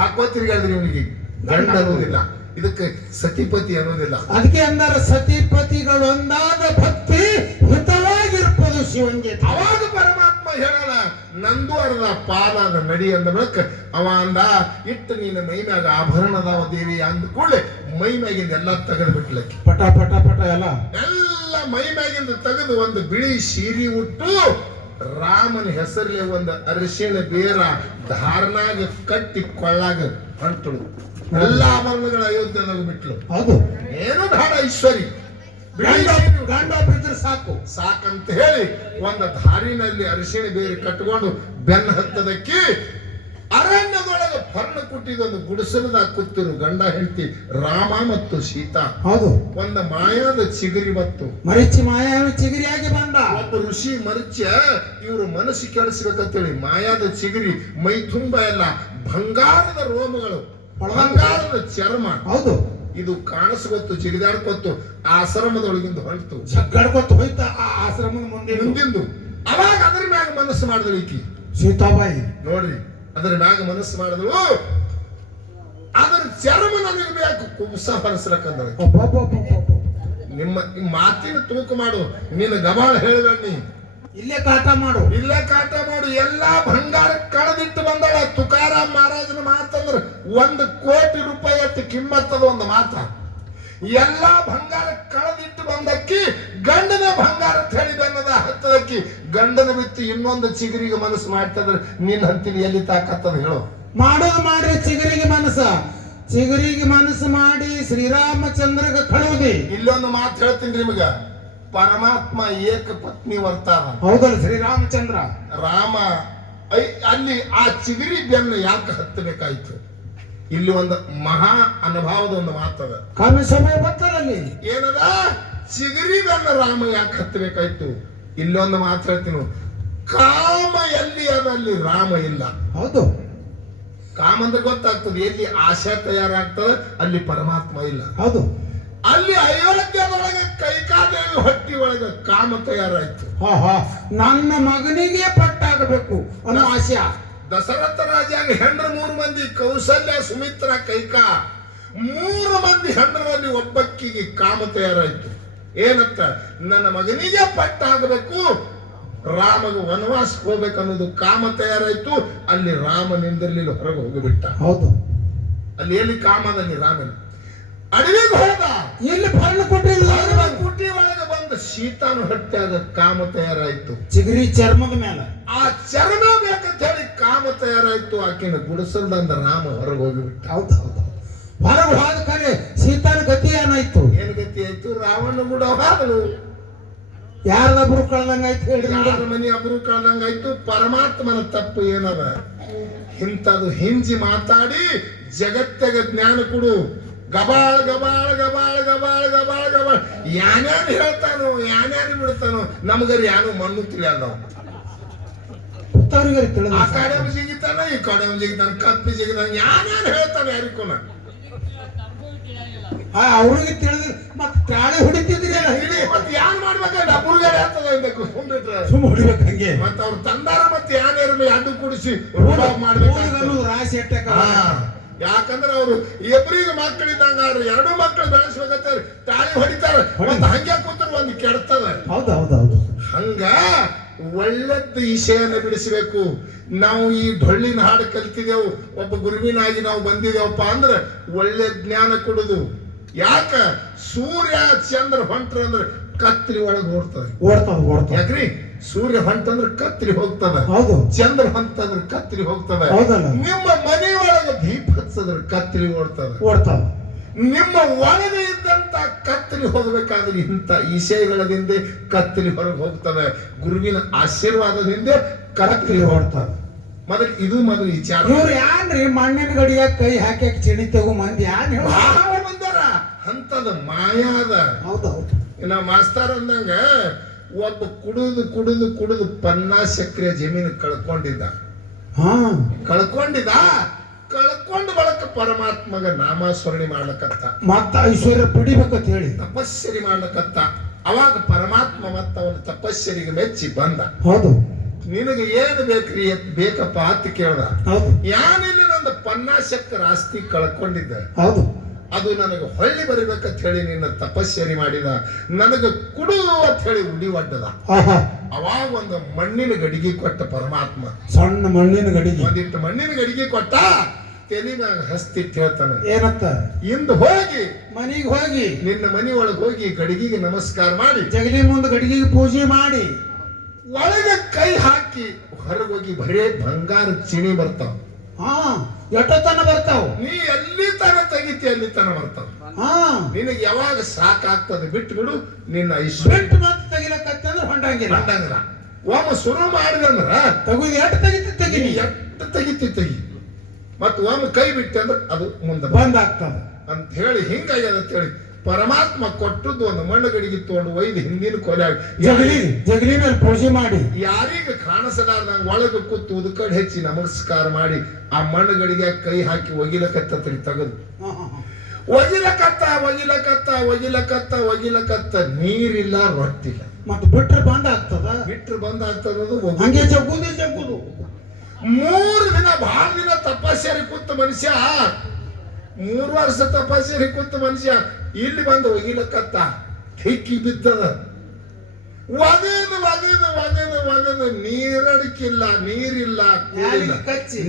ಹಾಕೋ ತಿರ್ಗಾದ್ರಿ ಇವನಿಗೆ ಗಂಡ ಅನ್ನೋದಿಲ್ಲ ಇದಕ್ಕೆ ಸತಿಪತಿ ಅನ್ನೋದಿಲ್ಲ ಅದಕ್ಕೆ ಅಂದಾರ ಸತಿಪತಿಗಳು ಒಂದಾದ ಭಕ್ತಿ ಹಿತವಾಗಿರ್ಬೋದು ಶಿವಂಗೆ ಅವಾಗ ಪರಮಾತ್ಮ ಹೇಳಲ್ಲ ನಂದು ಅರ್ಧ ಪಾಲಾದ ನಡಿ ಅಂದ ಬಳಿಕ ಅವ ಅಂದ ಇಟ್ಟು ನಿನ್ನ ಮೈ ಮ್ಯಾಗ ಆಭರಣದಾವ ದೇವಿ ಅಂದ ಕೂಡಲೇ ಮೈ ಮ್ಯಾಗಿಂದ ಎಲ್ಲ ತೆಗೆದು ಬಿಟ್ಲಕ್ಕೆ ಪಟ ಪಟ ಪಟ ಎಲ್ಲ ಮೈ ಮ್ಯಾಗಿಂದ ತೆಗೆದು ಒಂದು ಬಿಳಿ ಸೀರೆ ಉಟ್ಟು ರಾಮನ ಹೆಸರಲ್ಲಿ ಒಂದು ಅರಿಶಿಣ ಬೇರ ಧಾರನಾಗ ಕಟ್ಟಿ ಕೊಳ್ಳಾಗ ಹೊಂಟಳು ಎಲ್ಲ ಆಭರಣಗಳ ಅಯೋಧ್ಯೆದಾಗ ಬಿಟ್ಲು ಹೌದು ಏನು ಬೇಡ ಐಶ್ವರಿ ಗಂಡ ಬಿದ್ರೆ ಸಾಕು ಸಾಕಂತ ಹೇಳಿ ಒಂದು ಧಾರಿನಲ್ಲಿ ಅರಿಶಿಣ ಬೇರೆ ಕಟ್ಕೊಂಡು ಬೆನ್ನ ಹತ್ತದಕ್ಕೆ ಅರಣ್ಯದೊಳಗೆ ಪರ್ಣ ಕುಟ್ಟಿದೊಂದು ಗುಡಿಸಲದಾಗ ಕೂತಿರು ಗಂಡ ಹೆಂಡತಿ ರಾಮ ಮತ್ತು ಸೀತಾ. ಹೌದು ಒಂದು ಮಾಯಾದ ಚಿಗುರಿ ಬತ್ತು ಮರಿಚಿ ಮಾಯಾದ ಚಿಗುರಿಯಾಗಿ ಬಂದ ಒಬ್ಬ ಋಷಿ ಮರಿಚ ಇವರು ಮನಸ್ಸು ಕೆಡಿಸ್ಬೇಕಂತೇಳಿ ಮಾಯಾದ ಚಿಗುರಿ ಮೈ ತುಂಬ ಎಲ್ಲ ಬಂಗಾರದ ರೋಮಗಳು ಬಂಗಾರದ ಚರ್ಮ. ಹೌದು ಇದು ಕಾಣಿಸ್ಕೊತ್ತು ಜಿಗಿದಾಡ್ಕೊತ್ತು ಆಶ್ರಮದೊಳಗಿಂದ ಹೊಂಟು ಜಗ್ಗಾಡ್ಕೊತ್ತು ಹೋಯ್ತಾ ಆ ಆಶ್ರಮದ ಮುಂದಿಂದು. ಅವಾಗ ಅದ್ರ ಮ್ಯಾಗ ಮನಸ್ಸು ಮಾಡಿದ್ರು ಈಕಿ ಸೀತಾಬಾಯಿ ನೋಡ್ರಿ ಅದ್ರ ಮ್ಯಾಗ ಮನಸ್ಸು ಮಾಡಿದ್ರು ಅದ್ರ ಚರ್ಮ ನನಗೆ ಬೇಕು ಕುಬ್ಸ ಹೊರಸ್ಲಕ್ಕಂದ್ರೆ ನಿಮ್ಮ ಮಾತಿನ ತೂಕ ಮಾಡು ನಿನ್ನ ಗಬಾಳ ಹೇಳಬೇಡಿ ಇಲ್ಲೇ ಕಾಟ ಮಾಡು ಎಲ್ಲಾ ಬಂಗಾರ ಕಳೆದಿಟ್ಟು ಬಂದಾಳ. ತುಕಾರಾಮ್ ಮಹಾರಾಜನ ಮಾತಂದ್ರ 1 ಕೋಟಿ ರೂಪಾಯಿ ಅಷ್ಟು ಕಿಮ್ಮತ್ತದ ಒಂದು ಮಾತ. ಎಲ್ಲಾ ಬಂಗಾರ ಕಳೆದಿಟ್ಟು ಬಂದಕ್ಕಿ ಗಂಡನ ಬಂಗಾರ ಹೇಳಿ ಬೆನ್ನದ ಹತ್ತದಕ್ಕಿ ಗಂಡನ ಬಿತ್ತು ಇನ್ನೊಂದು ಚಿಗುರಿಗೆ ಮನಸ್ಸು ಮಾಡ್ತದ್ರ ನಿನ್ನ ಹಂತಿನ ಎಲ್ಲಿ ತಾಕತ್ತದ ಹೇಳು. ಮಾಡೋದು ಮಾಡ್ರಿ ಚಿಗುರಿಗೆ ಮನಸ್ಸು ಮಾಡಿ ಶ್ರೀರಾಮಚಂದ್ರಗ ಕಳುವುದಿ. ಇಲ್ಲೊಂದು ಮಾತು ಹೇಳ್ತೀನಿ ನಿಮಗ, ಪರಮಾತ್ಮ ಏಕ ಪತ್ನಿ ವರ್ತಾನ. ಹೌದಲ್ಲ ಶ್ರೀರಾಮಚಂದ್ರ ರಾಮ ಅಲ್ಲಿ ಆ ಚಿಗುರಿ ಬೆನ್ನ ಯಾಕೆ ಹತ್ತಬೇಕಾಯ್ತು? ಇಲ್ಲಿ ಒಂದು ಮಹಾ ಅನುಭವದ ಒಂದು ಮಾತದ. ಕಾಲ ಸಮಯ ಬರ್ತದಲ್ಲಿ ಏನದ ಚಿಗುರಿ ಬೆನ್ನ ರಾಮ ಯಾಕೆ ಹತ್ತಬೇಕಾಯ್ತು? ಇಲ್ಲೊಂದು ಮಾತು ಹೇಳ್ತೀನಿ, ಕಾಮ ಎಲ್ಲಿ ಅದಲ್ಲಿ ರಾಮ ಇಲ್ಲ. ಹೌದು ಕಾಮ ಅಂದ್ರೆ ಗೊತ್ತಾಗ್ತದೆ, ಎಲ್ಲಿ ಆಶಾ ತಯಾರಾಗ್ತದೆ ಅಲ್ಲಿ ಪರಮಾತ್ಮ ಇಲ್ಲ. ಹೌದು ಅಲ್ಲಿ ಅಯೋಧ್ಯದೊಳಗೆ ಕೈಕಾದೇವಿ ಹೊಟ್ಟಿ ಒಳಗೆ ಕಾಮ ತಯಾರಾಯ್ತು. ನನ್ನ ಮಗನಿಗೆ ಪಟ್ಟಾಗಬೇಕು ಅನ್ನೋ ಆಶಯ. ದಶರಥ ರಾಜಾಗ ಹೆಂಡ್ರ 3 ಮಂದಿ, ಕೌಸಲ್ಯ ಸುಮಿತ್ರ ಕೈಕಾ 3 ಮಂದಿ ಹೆಂಡ್ರಲ್ಲಿ ಒಬ್ಬಕ್ಕಿಗೆ ಕಾಮ ತಯಾರಾಯ್ತು. ಏನಂತ ನನ್ನ ಮಗನಿಗೆ ಪಟ್ಟಾಗಬೇಕು, ರಾಮಗ ವನವಾಸಕ್ಕೆ ಹೋಗ್ಬೇಕು ಅನ್ನೋದು ಕಾಮ ತಯಾರಾಯ್ತು. ಅಲ್ಲಿ ರಾಮ ನಿಂದಿರ್ಲಿಲ್ಲ, ಹೊರಗೆ ಹೋಗಿಬಿಟ್ಟ. ಹೌದು ಅಲ್ಲಿ ಎಲ್ಲಿ ಕಾಮದಲ್ಲಿ ರಾಮನ ಅಡವಿಗೆ ಹೋದ. ಎಲ್ಲಿ ಪರ್ಣ ಕುಟಿ ಒಳಗೆ ಬಂದ ಸೀತಾನು ಹೊಟ್ಟಾಗ ಕಾಮ ತಯಾರಾಯ್ತು. ಚಿಗುರಿ ಚರ್ಮದ ಮೇಲೆ ಆ ಚರ್ಮ ಬೇಕಂತ ಹೇಳಿ ಕಾಮ ತಯಾರಾಯ್ತು. ಆಕೆನ ಗುಡಿಸಲ್ದಂದ ರಾಮ ಹೊರಗೆ ಹೋಗಿಬಿಟ್ಟ. ಹೌದು ಹೊರಗೆ ಹೋದ ಕರೆ ಸೀತಾನ ಗತಿ ಏನಾಯ್ತು? ಏನ್ ಗತಿ ಆಯ್ತು? ರಾವಣ ಕೂಡ ಹೋದಳು. ಯಾರದಬ್ರು ಕಳ್ದಂಗಾಯ್ತು ಹೇಳ್ರಿ. ಯಾರ ಮನೆ ಅಬ್ರು ಕಳ್ದಂಗಾಯ್ತು. ಪರಮಾತ್ಮನ ತಪ್ಪು ಏನದ? ಇಂಥದ್ದು ಹಿಂಜಿ ಮಾತಾಡಿ ಜಗತ್ತಿಗೆ ಜ್ಞಾನ ಕೊಡು. ಗಬಾಳ ಗಬಾಳ ಗಬಾಳ ಗಬಾಳ ಗಬಾಳ ಗಬಾಳ ಯಾನ್ಯಾನು ಹೇಳ್ತಾನೋ ಯಾನ್ಯಾನು ಬಿಡ್ತಾನೋ ನಮಗರಿ ಯಾನು ಮಣ್ಣು ತಿಳಿಯಲ್ಲ. ಆ ಕಡೆ ಜಿಗಿತಾನ ಈ ಕಡೆ ಜಿಗಿತಾನ, ಕಪ್ಪಿ ಜಿಗಿತಾನ, ಯಾನ್ಯಾನು ಹೇಳ್ತಾನೆ ಯಾರಿಕೋನ ಅವ್ರಿಗೆ ತಿಳಿದ ಮತ್ತೆ ತಾಳೆ ಹೊಡಿತಿದ್ರಿ ಮತ್ತೆ ಯಾನ್ ಮಾಡ್ಬೇಕಂತ ಅಪುರ್ಗಾರ ಹೇಳ್ತದ ಸುಮ್ಮ ಹೊಡಿಬೇಕು ಹಂಗೆ. ಮತ್ತ ಅವ್ರ ತಂದಾರ ಮತ್ತೆ ಯಾನೇರ ಅಡ್ಡು ಕುಡಿಸಿ ಮಾಡ್ಬೇಕು ರಾಶಿ ಎಟ್ಟಕ. ಯಾಕಂದ್ರೆ ಅವರು ಇಬ್ಬರಿಗೆ ಮಕ್ಕಳಿದ್ದಂಗ 2 ಮಕ್ಕಳು ಬೆಳೆಸ್ಬೇಕಂತ ತಾಳಿ ಹೊಡಿತಾರ. ಮತ್ತೆ ಹಂಗೆ ಕೂತರು ಒಂದು ಕೆಡ್ತದ. ಹೌದು ಹಂಗ ಒಳ್ಳೆದ್ದು ವಿಷಯನ ಬಿಡಿಸಬೇಕು. ನಾವು ಈ ಡೊಳ್ಳಿನ ಹಾಡು ಕಲ್ತಿದೆವು, ಒಬ್ಬ ಗುರುವಿನಾಗಿ ನಾವು ಬಂದಿದ್ದೇವಪ್ಪ ಅಂದ್ರೆ ಒಳ್ಳೆ ಜ್ಞಾನ ಕೊಡುದು. ಯಾಕ ಸೂರ್ಯ ಚಂದ್ರ ಹೊಂಟ್ರಂದ್ರೆ ಕತ್ರಿ ಒಳಗೆ ಓಡ್ತದೆ. ಯಾಕ್ರಿ ಸೂರ್ಯ ಹೊಂಟಂದ್ರೆ ಕತ್ರಿ ಹೋಗ್ತದ, ಚಂದ್ರ ಹೊಂಟಂದ್ರೆ ಕತ್ರಿ ಹೋಗ್ತದ. ನಿಮ್ಮ ಮನೆ ಒಳಗೆ ದೀಪ ಹಚ್ಚದ್ರೆ ಕತ್ರಿ ಓಡ್ತದ. ನಿಮ್ಮ ಒಳಗೆ ಇದ್ದಂತ ಕತ್ತರಿ ಹೋಗಬೇಕಾದ್ರೆ ಇಂಥ ವಿಷಯಗಳದಿಂದ ಕತ್ತರಿ ಹೊರಗೆ ಹೋಗ್ತದೆ. ಗುರುವಿನ ಆಶೀರ್ವಾದದಿಂದ ಕತ್ತರಿ ಹೊಡ್ತದೆ. ಮೊದಲು ವಿಚಾರ. ಇವ್ರು ಯಾನ್ರಿ ಮಣ್ಣಿನ ಗಡಿಯ ಕೈ ಹಾಕಿ ಚಿಣಿ ತಗೋ ಮಂದಿ ಯಾನ್ ಬಂದಾರ ಅಂತದ ಮಾಯಾದ. ಹೌದೌದು. ಇನ್ನ ಮಾಸ್ತರ್ ಅಂದಂಗ ಒಬ್ಬ ಕುಡಿದು 50 ಎಕರೆ ಜಮೀನು ಕಳ್ಕೊಂಡಿದ್ದ. ಕಳ್ಕೊಂಡು ಬಳಕ ಪರಮಾತ್ಮಗ ನಾಮಸ್ಮರಣೆ ಮಾಡ್ಲಕತ್ತ, ಮತ್ತ ಐಶ್ವರ್ಯ ಪಡಿಬೇಕಂತ ಹೇಳಿ ತಪಸ್ಸರಿ ಮಾಡ್ಲಕತ್ತ. ಅವಾಗ ಪರಮಾತ್ಮ ಮತ್ತ ಅವನ ತಪಸ್ಸರಿಗೆ ಮೆಚ್ಚಿ ಬಂದ. ಹೌದು ನಿನಗೆ ಏನು ಬೇಕ್ರಿ ಬೇಕಪ್ಪ ಅಂತ ಕೇಳ್ದ. ಯಾನಿಲ್ಲ ನಂದು 50 ಎಕರೆ ಆಸ್ತಿ ಕಳ್ಕೊಂಡಿದ್ದ. ಹೌದು ಅದು ನನಗೆ ಹೊಳ್ಳಿ ಬರಬೇಕಂತ ಹೇಳಿ ನಿನ್ನ ತಪಸ್ಸೇರಿ ಮಾಡಿದ, ನನಗೆ ಕುಡು ಅಂತ ಹೇಳಿ ಉಡಿ ಒಡ್ಡದ. ಆಹಾ. ಅವಾಗ ಒಂದು ಮಣ್ಣಿನ ಗಡಿಗೆ ಕೊಟ್ಟ ಪರಮಾತ್ಮ, ಸಣ್ಣ ಮಣ್ಣಿನ ಗಡಿಗೆ ಒಂದಿಟ್ಟು ಮಣ್ಣಿನ ಗಡಿಗೆ ಕೊಟ್ಟ. ತೆಲಿನಾಗ ಹಸ್ತಿಟ್ಟು ಹೇಳ್ತಾನೆ, ಏನತ್ತ? ಇಂದು ಹೋಗಿ ಮನಿಗೆ ಹೋಗಿ ನಿನ್ನ ಮನಿ ಒಳಗೆ ಹೋಗಿ ಗಡಿಗೆಗೆ ನಮಸ್ಕಾರ ಮಾಡಿ, ಜಗಲಿ ಮುಂದೆ ಗಡಿಗೆಗೆ ಪೂಜೆ ಮಾಡಿ, ಒಳಗೆ ಕೈ ಹಾಕಿ ಹೊರಗೋಗಿ ಬರೇ ಬಂಗಾರ ಚಿಣಿ ಬರ್ತಾವ. ಹಾ, ಎಷ್ಟೊತ್ತನ ಬರ್ತಾವ. ನೀ ಎಲ್ಲಿ ತನ ತೆಗಿತಿ ಅಲ್ಲಿ ತನ ಬರ್ತಾವ. ಹಾ, ನಿನಗೆ ಯಾವಾಗ ಸಾಕಾಗ್ತದೆ ಬಿಟ್ಟು ಬಿಡು. ನಿನ್ನ ಐಶ್ವರ್ಯ ಬಿಟ್ಟು ಮತ್ತೆ ತೆಗಿಲಕ್ಕಂದ್ರೆ ಹೊಂಡಂಗಿಲ್ಲ. ಬಂದಂಗ್ರ ಒಮ್ಮ ಶುರು ಮಾಡಿದಂದ್ರ ತಗುದು ಎಷ್ಟು ತೆಗಿತಿ ತೆಗಿನಿ, ಎಷ್ಟು ತೆಗಿ ಮತ್ ಒಮ್ಮೆ ಕೈ ಬಿಟ್ಟೆ ಅಂದ್ರೆ ಅದು ಮುಂದೆ ಬಂದಾಗ್ತದ ಅಂತ ಹೇಳಿ ಹಿಂಗಾಗ್ಯದ ಅಂತ ಹೇಳಿ ಪರಮಾತ್ಮ ಕೊಟ್ಟದ್ದು ಒಂದು ಮಣ್ಣು ಗಡಿಗೆ ತಗೊಂಡು ಒಯ್ದು ಹಿಂದಿನ ಕೊಲೆ ಜಗಲಿ ಮೇಲೆ ಪೂಜೆ ಮಾಡಿ, ಯಾರೀಗ ಕಾಣಿಸಲಾರ್ದಂಗ ಒಳಗೆ ಕೂತು ಉದ್ಕಡ್ ಹೆಚ್ಚಿ ನಮಸ್ಕಾರ ಮಾಡಿ ಆ ಮಣ್ಣು ಗಡಿಗೆ ಕೈ ಹಾಕಿ ಒಗಿಲಕತ್ತ ತೆಗೆದು ಒಗಿಲಕತ್ತ ನೀರಿಲ್ಲ, ರೊಟ್ಟಿಲ್ಲ. ಮತ್ತೆ ಬಿಟ್ರೆ ಬಂದ್ ಆಗ್ತದ, ಬಿಟ್ರು ಬಂದ್ ಆಗ್ತದದು. ಹಂಗೆ ಜಗ್ಗುದು 3 ದಿನ ಬಹಳ ದಿನ ತಪಸ್ಸೇರಿ ಕೂತ ಮನುಷ್ಯ, 3 ವರ್ಷ ತಪಸ್ಸೇರಿ ಕೂತ ಮನುಷ್ಯ ಇಲ್ಲಿ ಬಂದು ಒಗಿಲಕತ್ತ ಹಿಕ್ಕಿ ಬಿದ್ದದ. ಒಗದು ನೀರಡಿಕಿಲ್ಲ, ನೀರಿಲ್ಲ,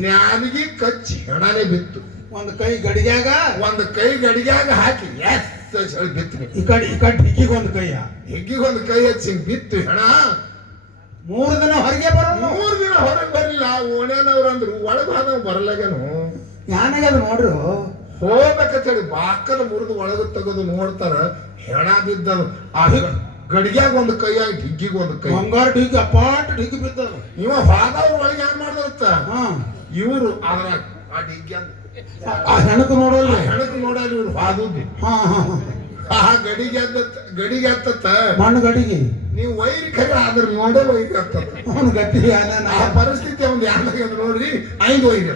ನ್ಯಾಲಿಗೆ ಕಚ್ಚಿ ಹೆಣನೇ ಬಿತ್ತು. ಒಂದು ಕೈ ಗಡಿಗ್ಯಾಗ ಹಾಕಿ ಎಸ್ ಹೇಳಿ ಬಿತ್ತು. ಈ ಕಡೆ ಹಿಗ್ಗಿಗೆ ಒಂದು ಕೈಯ, ಹಿಗ್ಗಿಗೊಂದು ಕೈ ಹಚ್ಚಿ ಬಿತ್ತು ಹೆಣ. 3 ದಿನ ಹೊರಗೆ ಬರೋದು. 3 ದಿನ ಹೊರಗೆ ಬರ್ಲಿಲ್ಲ. ಓಣ್ಯಾನವ್ರು ಅಂದ್ರು ಒಳಗೆ ಹೋದವ್ ಬರಲಾಗನು. ಯಾನಾಗದು ನೋಡ್ರು, ಹೋಗ್ಬೇಕಂತ ಹೇಳಿ ಬಾಕಲ ಮುರಿದು ಒಳಗೆ ತೆಗೆದು ನೋಡ್ತಾರ, ಹೆಣ ಬಿದ್ದನು. ಆ ಗಡಿಗ್ಯಾಗ ಒಂದು ಕೈ ಆಗಿ ಡಿಗ್ಗಿಗೆ ಒಂದು ಕೈ, ಬಂಗಾರ ಡಿಗ್ಗಿ ಅಪಾಟ್ ಡಿಗ್ಗಿ ಬಿದ್ದನು. ಇವ ಹಾದವ್ರ ಒಳಗೆ ಏನ್ ಮಾಡ್ದತ್ತ, ಇವರು ಅದ್ರ ಆ ಡಿಗ್ಗಿ ಆ ಹೆಣಕು ನೋಡಲ್ಲ, ಹೆಣಕ್ ನೋಡಲ್ಲ ಇವ್ರು ಹಾದುದು. ಆ ಗಡಿಗೆ ಹತ್ತತ್ತ ಮಣ್ಣು ಗಡಿಗೆ ನೀವು ವೈರಿ ಖರೆ ಆದ್ರ ನೋಡೇ ವೈರಿ ಹತ್ತತ್ತ. ಅವನು ಗತಿ ಆ ಪರಿಸ್ಥಿತಿ ಅವ್ನು ಯಾರಾಗ್ಯದ ನೋಡ್ರಿ, 5 ವೈರಿ.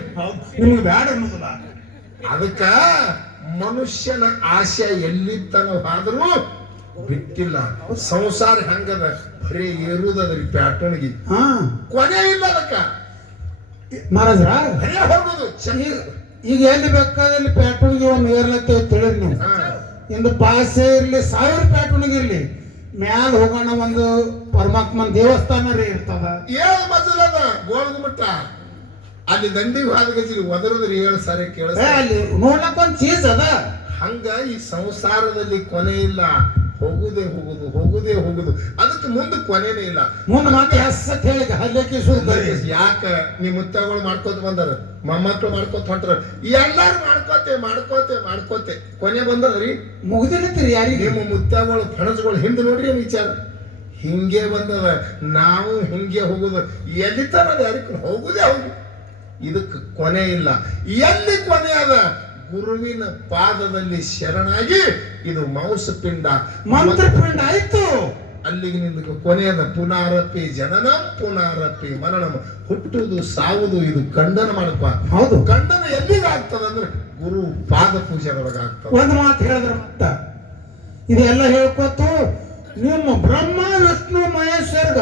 ನಿಮ್ಗೆ ಬ್ಯಾಡ ಅನ್ನೋದಿಲ್ಲ. ಅದಕ್ಕ ಮನುಷ್ಯನ ಆಶೆ ಎಲ್ಲಿತ್ತನ ಆದ್ರೂ ಬಿಟ್ಟಿಲ್ಲ. ಸಂಸಾರ ಹೆಂಗದ, ಬರೀ ಏರುದದ್ರಿ ಪ್ಯಾಟರ್ನ್ಗೆ, ಕೊನೆ ಇಲ್ಲ. ಅದಕ್ಕ ಮಹಾರಾಜ್ರ ಬರೇ ಹೋಗುದು. ಈಗ ಎಲ್ಲಿ ಬೇಕಾದಲ್ಲಿ ಪ್ಯಾಟರ್ನ್ಗೆ ಒಂದು ಏರ್ಲತ್ತೆ ತಿಳಿರಿ ನೀವು. ಇಂದು ಪಾಸೆ ಇರ್ಲಿ, 1000 ಪ್ಯಾಟರ್ನ್ಗೆ ಇರ್ಲಿ, ಮ್ಯಾಲ ಹೋಗೋಣ ಒಂದು ಪರಮಾತ್ಮನ ದೇವಸ್ಥಾನ ರೀ ಇರ್ತದ. ಏಳು ಮಜಲದ ಗೋಳಗುಮಟ್ಟ, ಅಲ್ಲಿ ದಂಡಿಗೆ ಹೋದ ಗಜಿ ಒದರದ್ರಿ 7 ಸಾರಿ ಕೇಳ. ಅಲ್ಲಿ ನೋಡ್ಲಕ್ಕ ಒಂದು ಚೀಸ್ ಅದ. ಹಂಗ ಈ ಸಂಸಾರದಲ್ಲಿ ಕೊನೆ ಇಲ್ಲ, ಹೋಗುದೇ ಹೋಗುದು. ಅದಕ್ಕೆ ಮುಂದೆ ಕೊನೆನೇ ಇಲ್ಲ. ಮುಂದೆ ಮಾತು ಹೆಸತ್ ಹೇಳಿ ಹಲ್ಲಕ್ಕೆ ಶುರು. ಯಾಕ ನಿಮ್ ಮುತ್ತಗಳು ಮಾಡ್ಕೋತ ಬಂದಾರ, ಮೊಮ್ಮಕ್ಕಳು ಮಾಡ್ಕೋತ ಹೊಂಟ್ರ, ಎಲ್ಲಾರು ಮಾಡ್ಕೋತೆ ಕೊನೆ ಬಂದದ್ರಿ. ಮುಗ್ದಿರ್ತೀರಿ ಯಾರಿಗೆ? ನಿಮ್ಮ ಮುತ್ತಗಳು ಫಣಸ್ಗಳು ಹಿಂದೆ ನೋಡ್ರಿ ವಿಚಾರ ಹಿಂಗೆ ಬಂದದ. ನಾವು ಹಿಂಗೆ ಹೋಗುದು, ಎಲ್ಲಿ ತನದ ಯಾರಿಗೂ ಹೋಗುದೇ ಹೋಗುದು. ಇದಕ್ಕೆ ಕೊನೆ ಇಲ್ಲ. ಎಲ್ಲಿ ಕೊನೆ ಅದ? ಗುರುವಿನ ಪಾದದಲ್ಲಿ ಶರಣಾಗಿ ಇದು ಮಾಂಸಪಿಂಡ, ಮಂತ್ರಪಿಂಡ ಆಯ್ತು. ಅಲ್ಲಿಗೆ ನಿಂದ ಕೊನೆಯದ. ಪುನರಪಿ ಜನನಂ ಪುನರಪಿ ಮರಣಂ, ಹುಟ್ಟುವುದು ಸಾವುದು ಇದು ಖಂಡನ ಮಾಡಪ್ಪ. ಹೌದು, ಖಂಡನ ಎಲ್ಲಿಗೆ ಆಗ್ತದಂದ್ರೆ ಗುರು ಪಾದ ಪೂಜೆದೊಳಗೆ ಆಗ್ತದೆ. ಒಂದು ಮಾತು ಹೇಳಿದ್ರ ಮತ್ತ ಇದೆಲ್ಲ ಹೇಳ್ಕೊತು ನಿಮ್ಮ ಬ್ರಹ್ಮ ವಿಷ್ಣು ಮಹೇಶ್ವರ್ಗ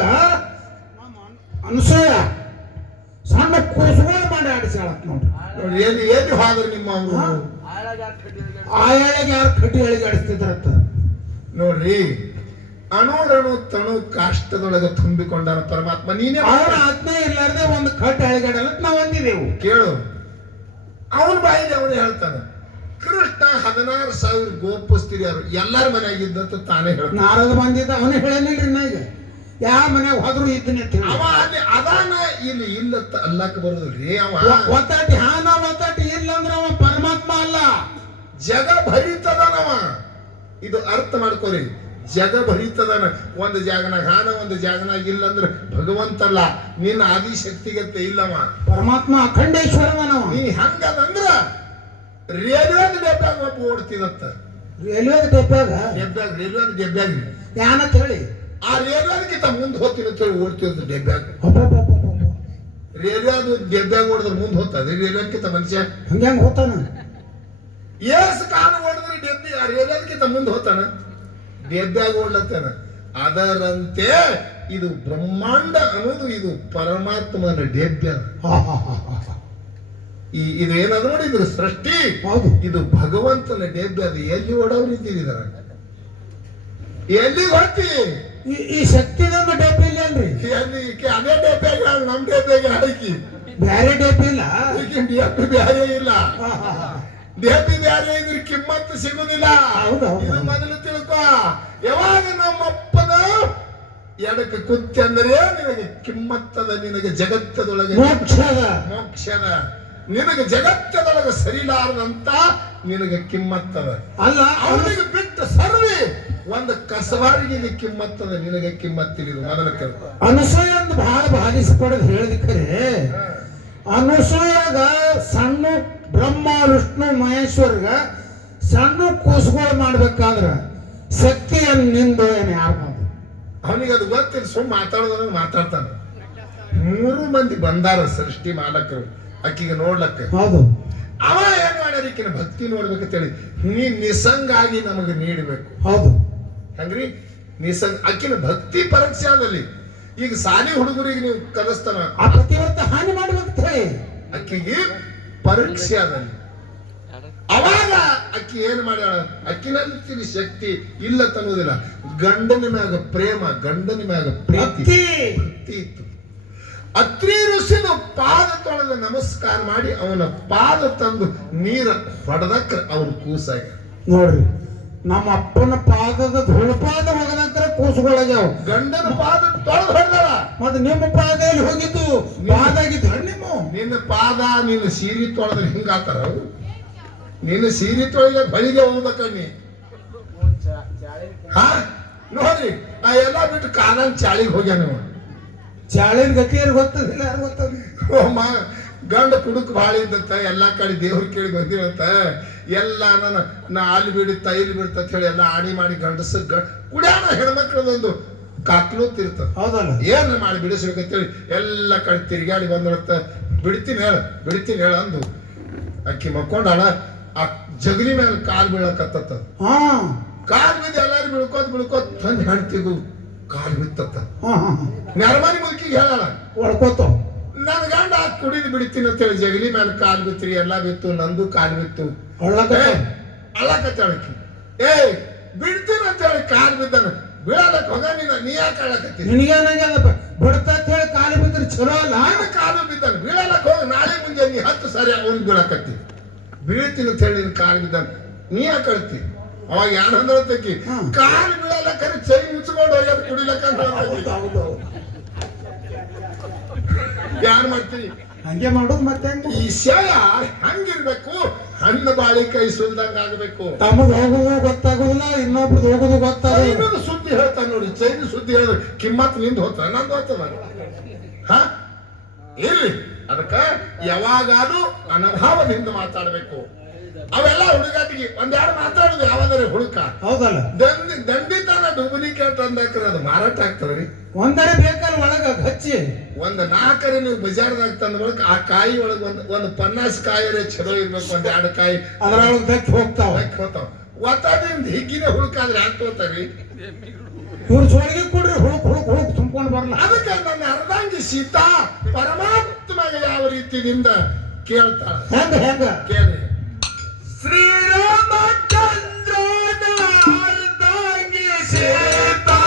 ಅನಸೂಯ ಸಣ್ಣ ಕೂಸುಗಳು ಮಾಡಿ ಆಡಿಸಿ ಹೇಳತ್ ನೋಡ್ರಿ. ನೋಡಿ ಎಲ್ಲಿ ಹೋದ್ರೆ ನಿಮ್ಮ ಅವರು ಆಯಾಳಿಗೆ ಯಾರು ಕಟ್ಟಿ ಹೇಳಿಗೆ ಆಡಿಸ್ತಿದ್ರತ್ತ ನೋಡ್ರಿ. ಅಣುರಣು ತಣು ಕಾಷ್ಟದೊಳಗೆ ತುಂಬಿಕೊಂಡಾನ ಪರಮಾತ್ಮ. ನೀನೇ ಅವನ ಆಜ್ಞೆ ಇಲ್ಲಾರ್ದೆ ಒಂದು ಕಟ್ಟಿ ಹೇಳಿಗಾಡಲ್ಲ ನಾವು ಅಂದಿದೆವು. ಕೇಳು, ಅವನ ಬಾಯಿಗೆ ಅವನು ಹೇಳ್ತಾನೆ, ಕೃಷ್ಣ 16,000 ಗೋಪಸ್ತಿರಿಯರು ಎಲ್ಲಾರ ಮನೆಯಾಗಿದ್ದಂತ ತಾನೇ ಹೇಳ್ತಾನೆ. ನಾರದ ಬಂದಿದ್ದ ಅವನೇ ಹೇಳಲಿಲ್ರಿ. ನಾ ಈಗ ಯಾವ ಮನ್ಯಾಗ ಹೋದ್ರು ಇದ್ದನೆ ಅವ ಅಲ್ಲಿ ಅದಾನ, ಇಲ್ಲಿ ಇಲ್ಲತ್ತ ಅಲ್ಲಕ್ಕೆ ಬರೋದಿಲ್ರಿ. ಅವ ಒತ್ತಾಟಿ ಒತ್ತಾಟಿ ಇಲ್ಲ ಅಂದ್ರೆ ಅವ ಪರಮಾತ್ಮ ಅಲ್ಲ, ಜಗ ಭರಿತದನವ. ಇದು ಅರ್ಥ ಮಾಡ್ಕೋರಿ, ಜಗ ಭರಿತದನ. ಒಂದು ಜಾಗನಾಗ ಹಾನ, ಒಂದು ಜಾಗನಾಗ ಇಲ್ಲ ಅಂದ್ರೆ ಭಗವಂತಲ್ಲ, ನಿನ್ನ ಆದಿಶಕ್ತಿಗತ್ತೆ ಇಲ್ಲವ. ಪರಮಾತ್ಮ ಅಖಂಡೇಶ್ವರವನವ. ನೀ ಹಂಗದಂದ್ರ ರೇಲ್ವೆದ ಡೆಬ್ಯಾಗ ಒಬ್ಬ ಓಡ್ತಿದತ್ತ. ರೈಲ್ವೆ ಡೆಬ್ಯಾಗ ರೇಲ್ವೆದ ಡೆಬ್ಯಾಗ್ರಿ ಯಾನಂತ ಹೇಳಿ ಆ ರೇಲ್ವೆದಕ್ಕಿಂತ ಮುಂದೆ ಹೋಗ್ತೀನಿ ಅಂತ ಹೇಳಿ ಓಡ್ತಿದ್ದ ಡೆಬ್ಯಾಗ. ರೇಲ್ವೆದು ಡೆಬ್ಯಾಗ ಓಡಿದ್ರೆ ಮುಂದೆ ಹೋಗ್ತದೆ, ರೇಲ್ವೆದಕ್ಕಿಂತ ಮನುಷ್ಯ ಹಂಗ್ಯಾಂಗ ಹೋಗ್ತಾನ. ಏಸ್ ಕಾಲ ಓಡಿದ್ರೆ ಡೆಬ್ಬಿ ಆ ರೇಲ್ವೆದಕ್ಕಿಂತ ಮುಂದೆ ಹೋಗ್ತಾನ, ಡೆಬ್ಯಾಗ ಓಡ್ಲತ್ತಾನ. ಅದರಂತೆ ಇದು ಬ್ರಹ್ಮಾಂಡ ಅನ್ನೋದು ಇದು ಪರಮಾತ್ಮನ ಡೆಬ್ಯ. ಇದು ಏನದ ನೋಡಿ, ಇದ್ರ ಸೃಷ್ಟಿ. ಹೌದು. ಇದು ಭಗವಂತನ ಡೆಬ್ಬೆ. ಅದು ಎಲ್ಲಿ ಓಡೋರು ಇದ್ದೀವಿ ಇದರ ಎಲ್ಲಿ ಗೊತ್ತಿ ಈ ಶಕ್ತಿದೊಂದು ಡಬ್ಬಿ ಇಲ್ಲ ಅಲ್ರಿ, ಎಲ್ಲಿ ಅದೇ ಡೆಬ್ಬೆಗ ನಮ್ ಡೆಬ್ಬೆಗ ಹಾಕಿ ಬ್ಯಾರೆ ಡಬ್ಬಿ ಇಲ್ಲ. ಡೆಬ್ಬಿ ಬ್ಯಾರೆ ಇಲ್ಲ, ಡೆಬ್ಬಿ ಬ್ಯಾರೆ ಇದ್ರ ಕಿಮ್ಮತ್ತು ಸಿಗುದಿಲ್ಲ. ಹೌದು. ಇದು ಮೊದಲು ತಿಳ್ಕೊ. ಯಾವಾಗ ನಮ್ಮಪ್ಪನ ಎಡಕ್ಕೆ ಕುತ್ತಿ ಅಂದ್ರೆ ನಿನಗೆ ಕಿಮ್ಮತ್ತದ, ನಿನಗೆ ಜಗತ್ತದೊಳಗೆ ಮೋಕ್ಷದ, ನಿನಗೆ ಜಗತ್ತದೊಳಗೆ ಸರಿಲಾರದಂತ ನಿನಗೆ ಕಿಮ್ಮತ್ತದ. ಅಲ್ಲ, ಅವನಿಗೆ ಬಿಟ್ಟು ಸರ್ವಿ ಒಂದು ಕಸವಾರಿಗೆ ಕಿಮ್ಮತ್ತದ, ನಿನಗೆ ಕಿಮ್ಮತ್ತಿಲ್ಲ. ಮೊದಲ ತಿಳ್ಕೊ. ಅನಸೂಯ ಅಂತ ಬಹಳ ಬಾಧಿಸಿಪಡೋದು ಹೇಳಿದಕ್ಕರೆ, ಅನಸೂಯಾಗ ಸಣ್ಣ ಬ್ರಹ್ಮ ವಿಷ್ಣು ಮಹೇಶ್ವರ್ಗ ಸಣ್ಣ ಕೂಸುಗಳು ಮಾಡ್ಬೇಕಾದ್ರ ಶಕ್ತಿ ನಿಂದು ಏನ್ ಯಾರು ಅವನಿಗೆ ಅದು ಗೊತ್ತಿಲ್ಲ. ಸುಮ್ ಮಾತಾಡೋದ್ರ ಮಾತಾಡ್ತಾನ. 3 ಮಂದಿ ಬಂದಾರ ಸೃಷ್ಟಿ ಮಾಲಕರು ಅಕ್ಕಿಗೆ ನೋಡ್ಲಕ್ಕ. ಹೌದು. ಅವ ಏನ್ ಮಾಡ್ಯಾರ, ಈಕಿನ ಭಕ್ತಿ ನೋಡ್ಬೇಕಂತೇಳಿ ನೀ ನಿಸಂಗಾಗಿ ನಮಗೆ ನೀಡಬೇಕು. ಹೌದು. ಹಂಗ್ರಿ ನಿಸಂಗ ಅಕ್ಕಿನ ಭಕ್ತಿ ಪರೀಕ್ಷಾದಲ್ಲಿ. ಈಗ ಸಾಲಿ ಹುಡುಗರಿಗೆ ನೀವು ಕಲಿಸ್ತಾನ ಆ ಪ್ರತಿವರ್ತ ಹಾನಿ ಮಾಡ್ಬೇಕಂತ ಹೇಳಿ ಅಕ್ಕಿಗೆ ಪರೀಕ್ಷಾದಲ್ಲಿ. ಅವಾಗ ಅಕ್ಕಿ ಏನ್ ಮಾಡ್ಯಾಳ, ಅಕ್ಕಿನಲ್ಲಿ ಶಕ್ತಿ ಇಲ್ಲ ತನ್ನುವುದಿಲ್ಲ. ಗಂಡನ ಮ್ಯಾಗ ಪ್ರೇಮ, ಗಂಡನ ಮ್ಯಾಗ ಪ್ರೀತಿ ಭಕ್ತಿ ಇತ್ತು. ಅತ್ರಿ ಋಷಿನ ಪಾದ ತೊಳೆದ ನಮಸ್ಕಾರ ಮಾಡಿ ಅವನ ಪಾದ ತಂದು ನೀರ ಹೊಡೆದಕ್ಕ ಅವ್ರು ಕೂಸಾಗ. ನೋಡ್ರಿ, ನಮ್ಮ ಅಪ್ಪನ ಪಾದದ ಧೂಳಪಾದ ಹೋಗದಂತರ ಕೂಸುಗಳಾಗ್ಯಾವ. ಗಂಡನ ಪಾದ ತೊಳೆದು ಹೊಡೆದಳ. ಮತ್ತೆ ನಿಮ್ಮ ಪಾದ ಎಲ್ಲಿ ಹೋಗಿದ್ದು? ಪಾದ ಆಗಿದ್ದು ನಿಮ್ಮ ನಿನ್ನ ಪಾದ ನಿನ್ನ ಸೀರೆ ತೊಳೆದ್ರೆ ಹಿಂಗಾತಾರ ಅವ್ರು. ನೀನು ಸೀರೆ ತೊಳೆದ ಬಳಿಗೆ ಹೋಗ್ಬೇಕ ನೀ. ಹಾ ನೋಡ್ರಿ, ಆ ಎಲ್ಲ ಬಿಟ್ಟು ಕಾಲಂಗ್ ಚಾಳಿಗೆ ಹೋಗ್ಯಾನ. ಚಾಳಿನ ಗತಿ ಯಾರು ಗೊತ್ತದಿಲ್ಲ, ಯಾರು ಗೊತ್ತದ. ಗಂಡ ಕುಡುಕ್ ಭಾಳ ಇದ್ದತ್ತ, ಎಲ್ಲಾ ಕಡೆ ದೇವ್ರ ಕೇಳಿ ಬಂದಿರತ್ತ. ಎಲ್ಲ ನಾ ಅಲ್ಲಿ ಬಿಡುತ್ತ ಇಲ್ಲಿ ಬಿಡುತ್ತ ಅಂತ ಹೇಳಿ ಎಲ್ಲ ಆಡಿ ಮಾಡಿ ಗಂಡಸ ಕುಡಿಯಾಣ ಹೆಣ್ಮಕ್ಳದೊಂದು ಕಾಕ್ಲೂತಿರ್ತದ. ಹೌದಲ್ಲ, ಏನ್ ಮಾಡಿ ಬಿಡಿಸ್ಬೇಕಂತೇಳಿ ಎಲ್ಲ ಕಡೆ ತಿರುಗಾಡಿ ಬಂದಿರತ್ತ. ಬಿಡ್ತೀನಿ ಹೇಳ ಅಂದು ಅಕ್ಕಿ ಮಕ್ಕೊಂಡಾಳ. ಆ ಜಗಲಿ ಮೇಲೆ ಕಾಲ್ ಬೀಳಕತ್ತ. ಕಾಲ್ ಬಿದ್ದು ಎಲ್ಲಾರು ಬಿಳ್ಕೋತ್ ತಂದ್ ಹೆಣ್ತಿಗೂ ಕಾಲ್ ಬಿತ್ತತ್ತ. ನೆರಮನಿ ಮುದುಕಿಗೆ ಹೇಳಲ್ಲ, ಒಳ್ಕೋತ ನನ್ ಗಂಡ ಕುಡಿದು ಬಿಡ್ತೀನಿ ಅಂತೇಳಿ ಜಗಲಿ ಮೇಲೆ ಕಾಲ್ ಬಿತ್ರಿ, ಎಲ್ಲಾ ಬಿತ್ತು, ನಂದು ಕಾಲ್ ಬಿತ್ತು. ಅಳ್ಳಕತ್ತಾಳಕಿ. ಬಿಡ್ತೀನಿ ಅಂತೇಳಿ ಕಾಲ್ ಬಿದ್ದಾನ. ಬೀಳಲಕ್ ಹೋಗ ನೀ ಯಾಕೆ ಅಳಕತ್ತಿ? ನಿನಗೇನಾಗ್ಯದ ಬಿಡ್ತಾ ಹೇಳಿ ಕಾಲು ಬಿದ್ದರೆ ಚಲೋ ಅಲ್ಲ. ಕಾಲು ಬಿದ್ದಾನ, ಬೀಳಲಕ್ ಹೋಗ. ನಾಳೆ ಮುಂಜಾನೆ 10 ಸಾರಿ ಅವ್ನು ಬೀಳಕತ್ತಿ. ಬೀಳ್ತೀನಿ ಅಂತ ಹೇಳಿ ಕಾಲ್ ಬಿದ್ದಾನ, ನೀ ಯಾಕೆ ಅಳ್ತಿ? ಅವಾಗ ಯಾರು ಅಂದಳತ್ತಕ್ಕಿ, ಕಾಲು ಬೀಳಲಕ್ಕರೆ ಚೈ ಮುಚ್ಕೊಂಡು ಹೋಗ್ಯಾರ ಕುಡಿಲಕ್ಕ. ಯಾರು ಮಾಡ್ತೀರಿ ಹಂಗೆ ಮಾಡೋದು. ಮತ್ತೆ ಈ ಶಯ ಹಂಗಿರ್ಬೇಕು, ಹಣ್ಣು ಬಾಳಿ ಕೈ ಸುಲ್ದಂಗ ಆಗ್ಬೇಕು. ತಮ್ಮದು ಹೋಗೋದು ಗೊತ್ತಾಗೋದಿಲ್ಲ, ಇನ್ನೊಬ್ರದ್ದು ಹೋಗೋದು ಗೊತ್ತಾಗೋದು. ಸುದ್ದಿ ಹೇಳ್ತಾನ ನೋಡಿ, ಚೈನ ಸುದ್ದಿ ಹೇಳಿದ್ರೆ ಕಿಮ್ಮತ್ ನಿಂದ ಹೋಗ್ತಾನ, ನಂದು ಹೋಗ್ತದ. ಹ ಇಲ್ಲಿ ಅದಕ್ಕ ಯಾವಾಗಾದ್ರೂ ಅನಭಾವದಿಂದ ಮಾತಾಡ್ಬೇಕು. ಅವೆಲ್ಲ ಹುಡುಗಾಟಿಗೆ ಒಂದೆರಡು ಮಾತಾಡುದು ಯಾವಾದ್ರೆ ಹುಡುಕ. ಹೌದಲ್ಲ, ದಂಡಿತನ ಡೂಪ್ಲಿಕೇಟ್ ಅಂದಾಕ್ರೆ ಅದು ಮಾರಾಟ ಆಗ್ತದ್ರಿ. ಒಂದರೆ ಬೇಕಲ್ಲ ಒಳಗ ಹಚ್ಚಿ ಒಂದ್ 4 ನೀವು ಬಜಾರ್ದಾಗ ತಂದ ಬಳಕ ಆ ಕಾಯಿ ಒಳಗ ಒಂದು 50 ಕಾಯಿರೆ ಚಲೋ ಇರ್ಬೇಕು. 1-2 ಕಾಯಿ ಅದ್ರೊಳಗೆ ಬೆಕ್ ಹೋಗ್ತಾವ. ಒತ್ತದಿಂದ ಹಿಗ್ಗಿನ ಹುಡುಕಾದ್ರೆ ಯಾಕೆ ತೋತಾರಿ? ಇವ್ರ ಜೋಳಿಗೆ ಕೊಡ್ರಿ, ಹುಳುಕ್ ತುಂಬ್ಕೊಂಡು ಬರಲ್ಲ. ಅದಕ್ಕೆ ನನ್ನ ಅರ್ಧಾಂಗಿ ಸೀತಾ ಪರಮಾತ್ಮಗ ಯಾವ ರೀತಿಯಿಂದ ಕೇಳ್ತಾಳ. ಹೆಂಗ ಕೇಳಿ. ಶ್ರೀರಾಮಚಂದ್ರನ ಅರ್ಧಾಂಗಿ ಸೀತಾ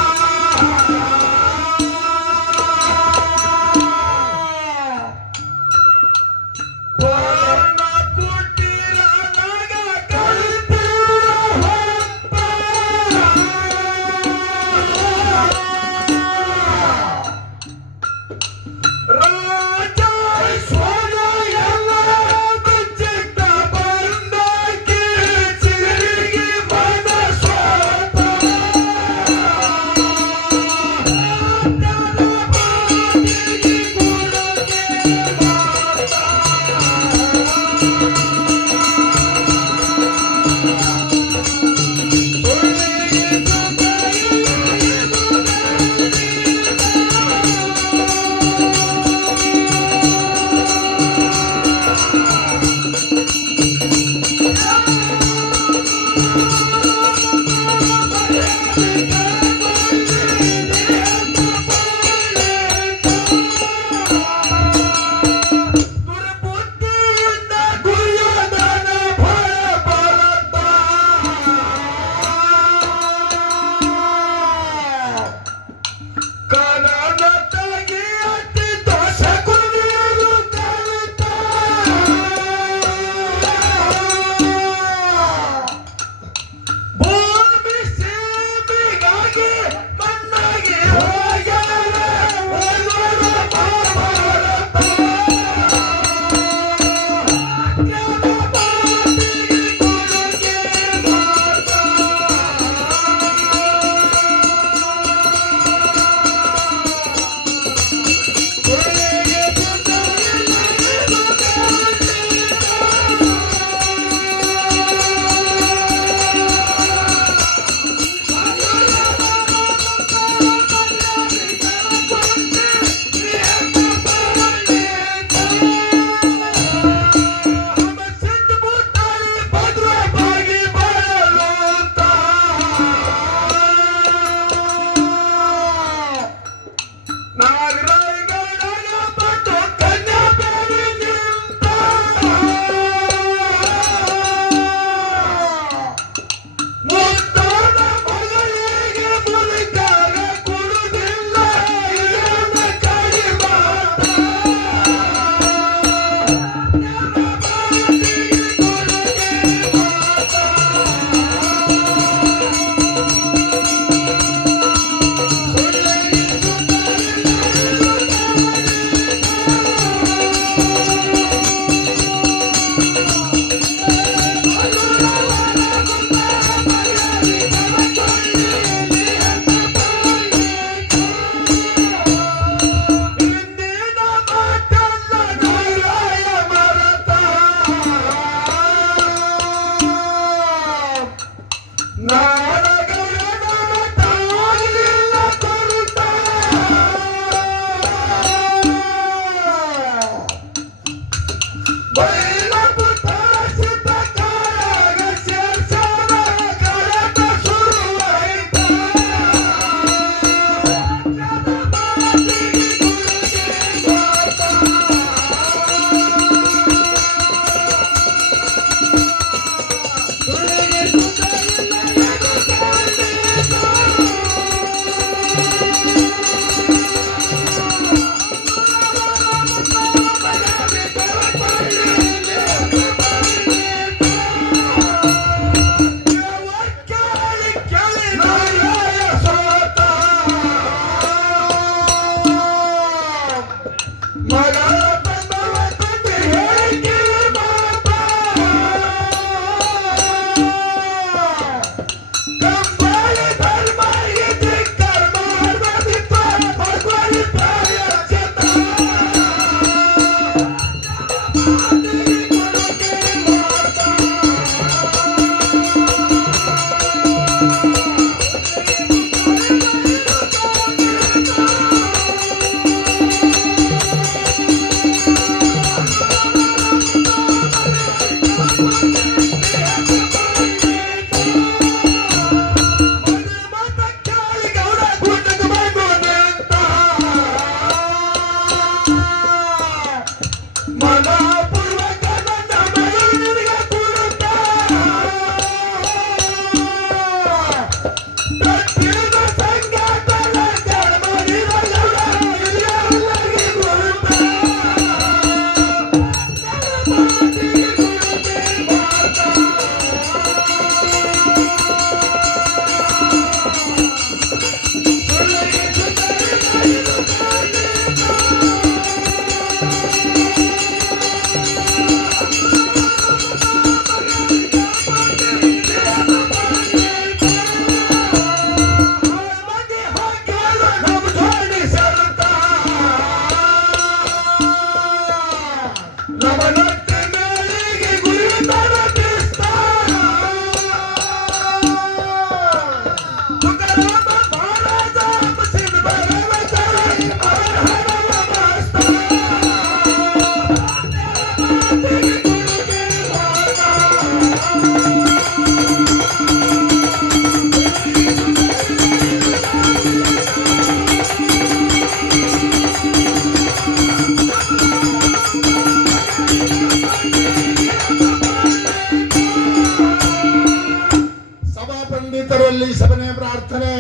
ಪಂಡಿತರಲ್ಲಿ ಸಭನೆ ಪ್ರಾರ್ಥನೆ.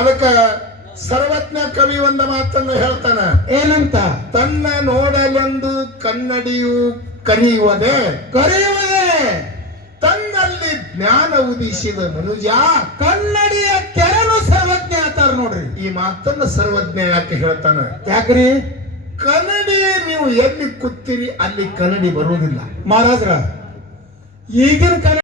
ಅದಕ್ಕ ಸರ್ವಜ್ಞ ಕವಿ ಒಂದು ಮಾತನ್ನು ಹೇಳ್ತಾನ, ಏನಂತ? ತನ್ನ ನೋಡಲೆಂದು ಕನ್ನಡಿಯು ಕರೆಯುವುದೇ ತನ್ನಲ್ಲಿ ಜ್ಞಾನ ಉದಿಸಿದ ಮನುಜ ಕನ್ನಡಿಯ ಕೆರನು ಸರ್ವಜ್ಞ ಅಂತಾರ ನೋಡ್ರಿ. ಈ ಮಾತನ್ನ ಸರ್ವಜ್ಞ ಯಾಕೆ ಹೇಳ್ತಾನ? ಯಾಕ್ರಿ? ಕನ್ನಡಿ ನೀವು ಎಲ್ಲಿ ಕೂತೀರಿ ಅಲ್ಲಿ ಕನ್ನಡಿ ಬರುವುದಿಲ್ಲ ಮಹಾರಾಜ್ರ. ಈಗಿನ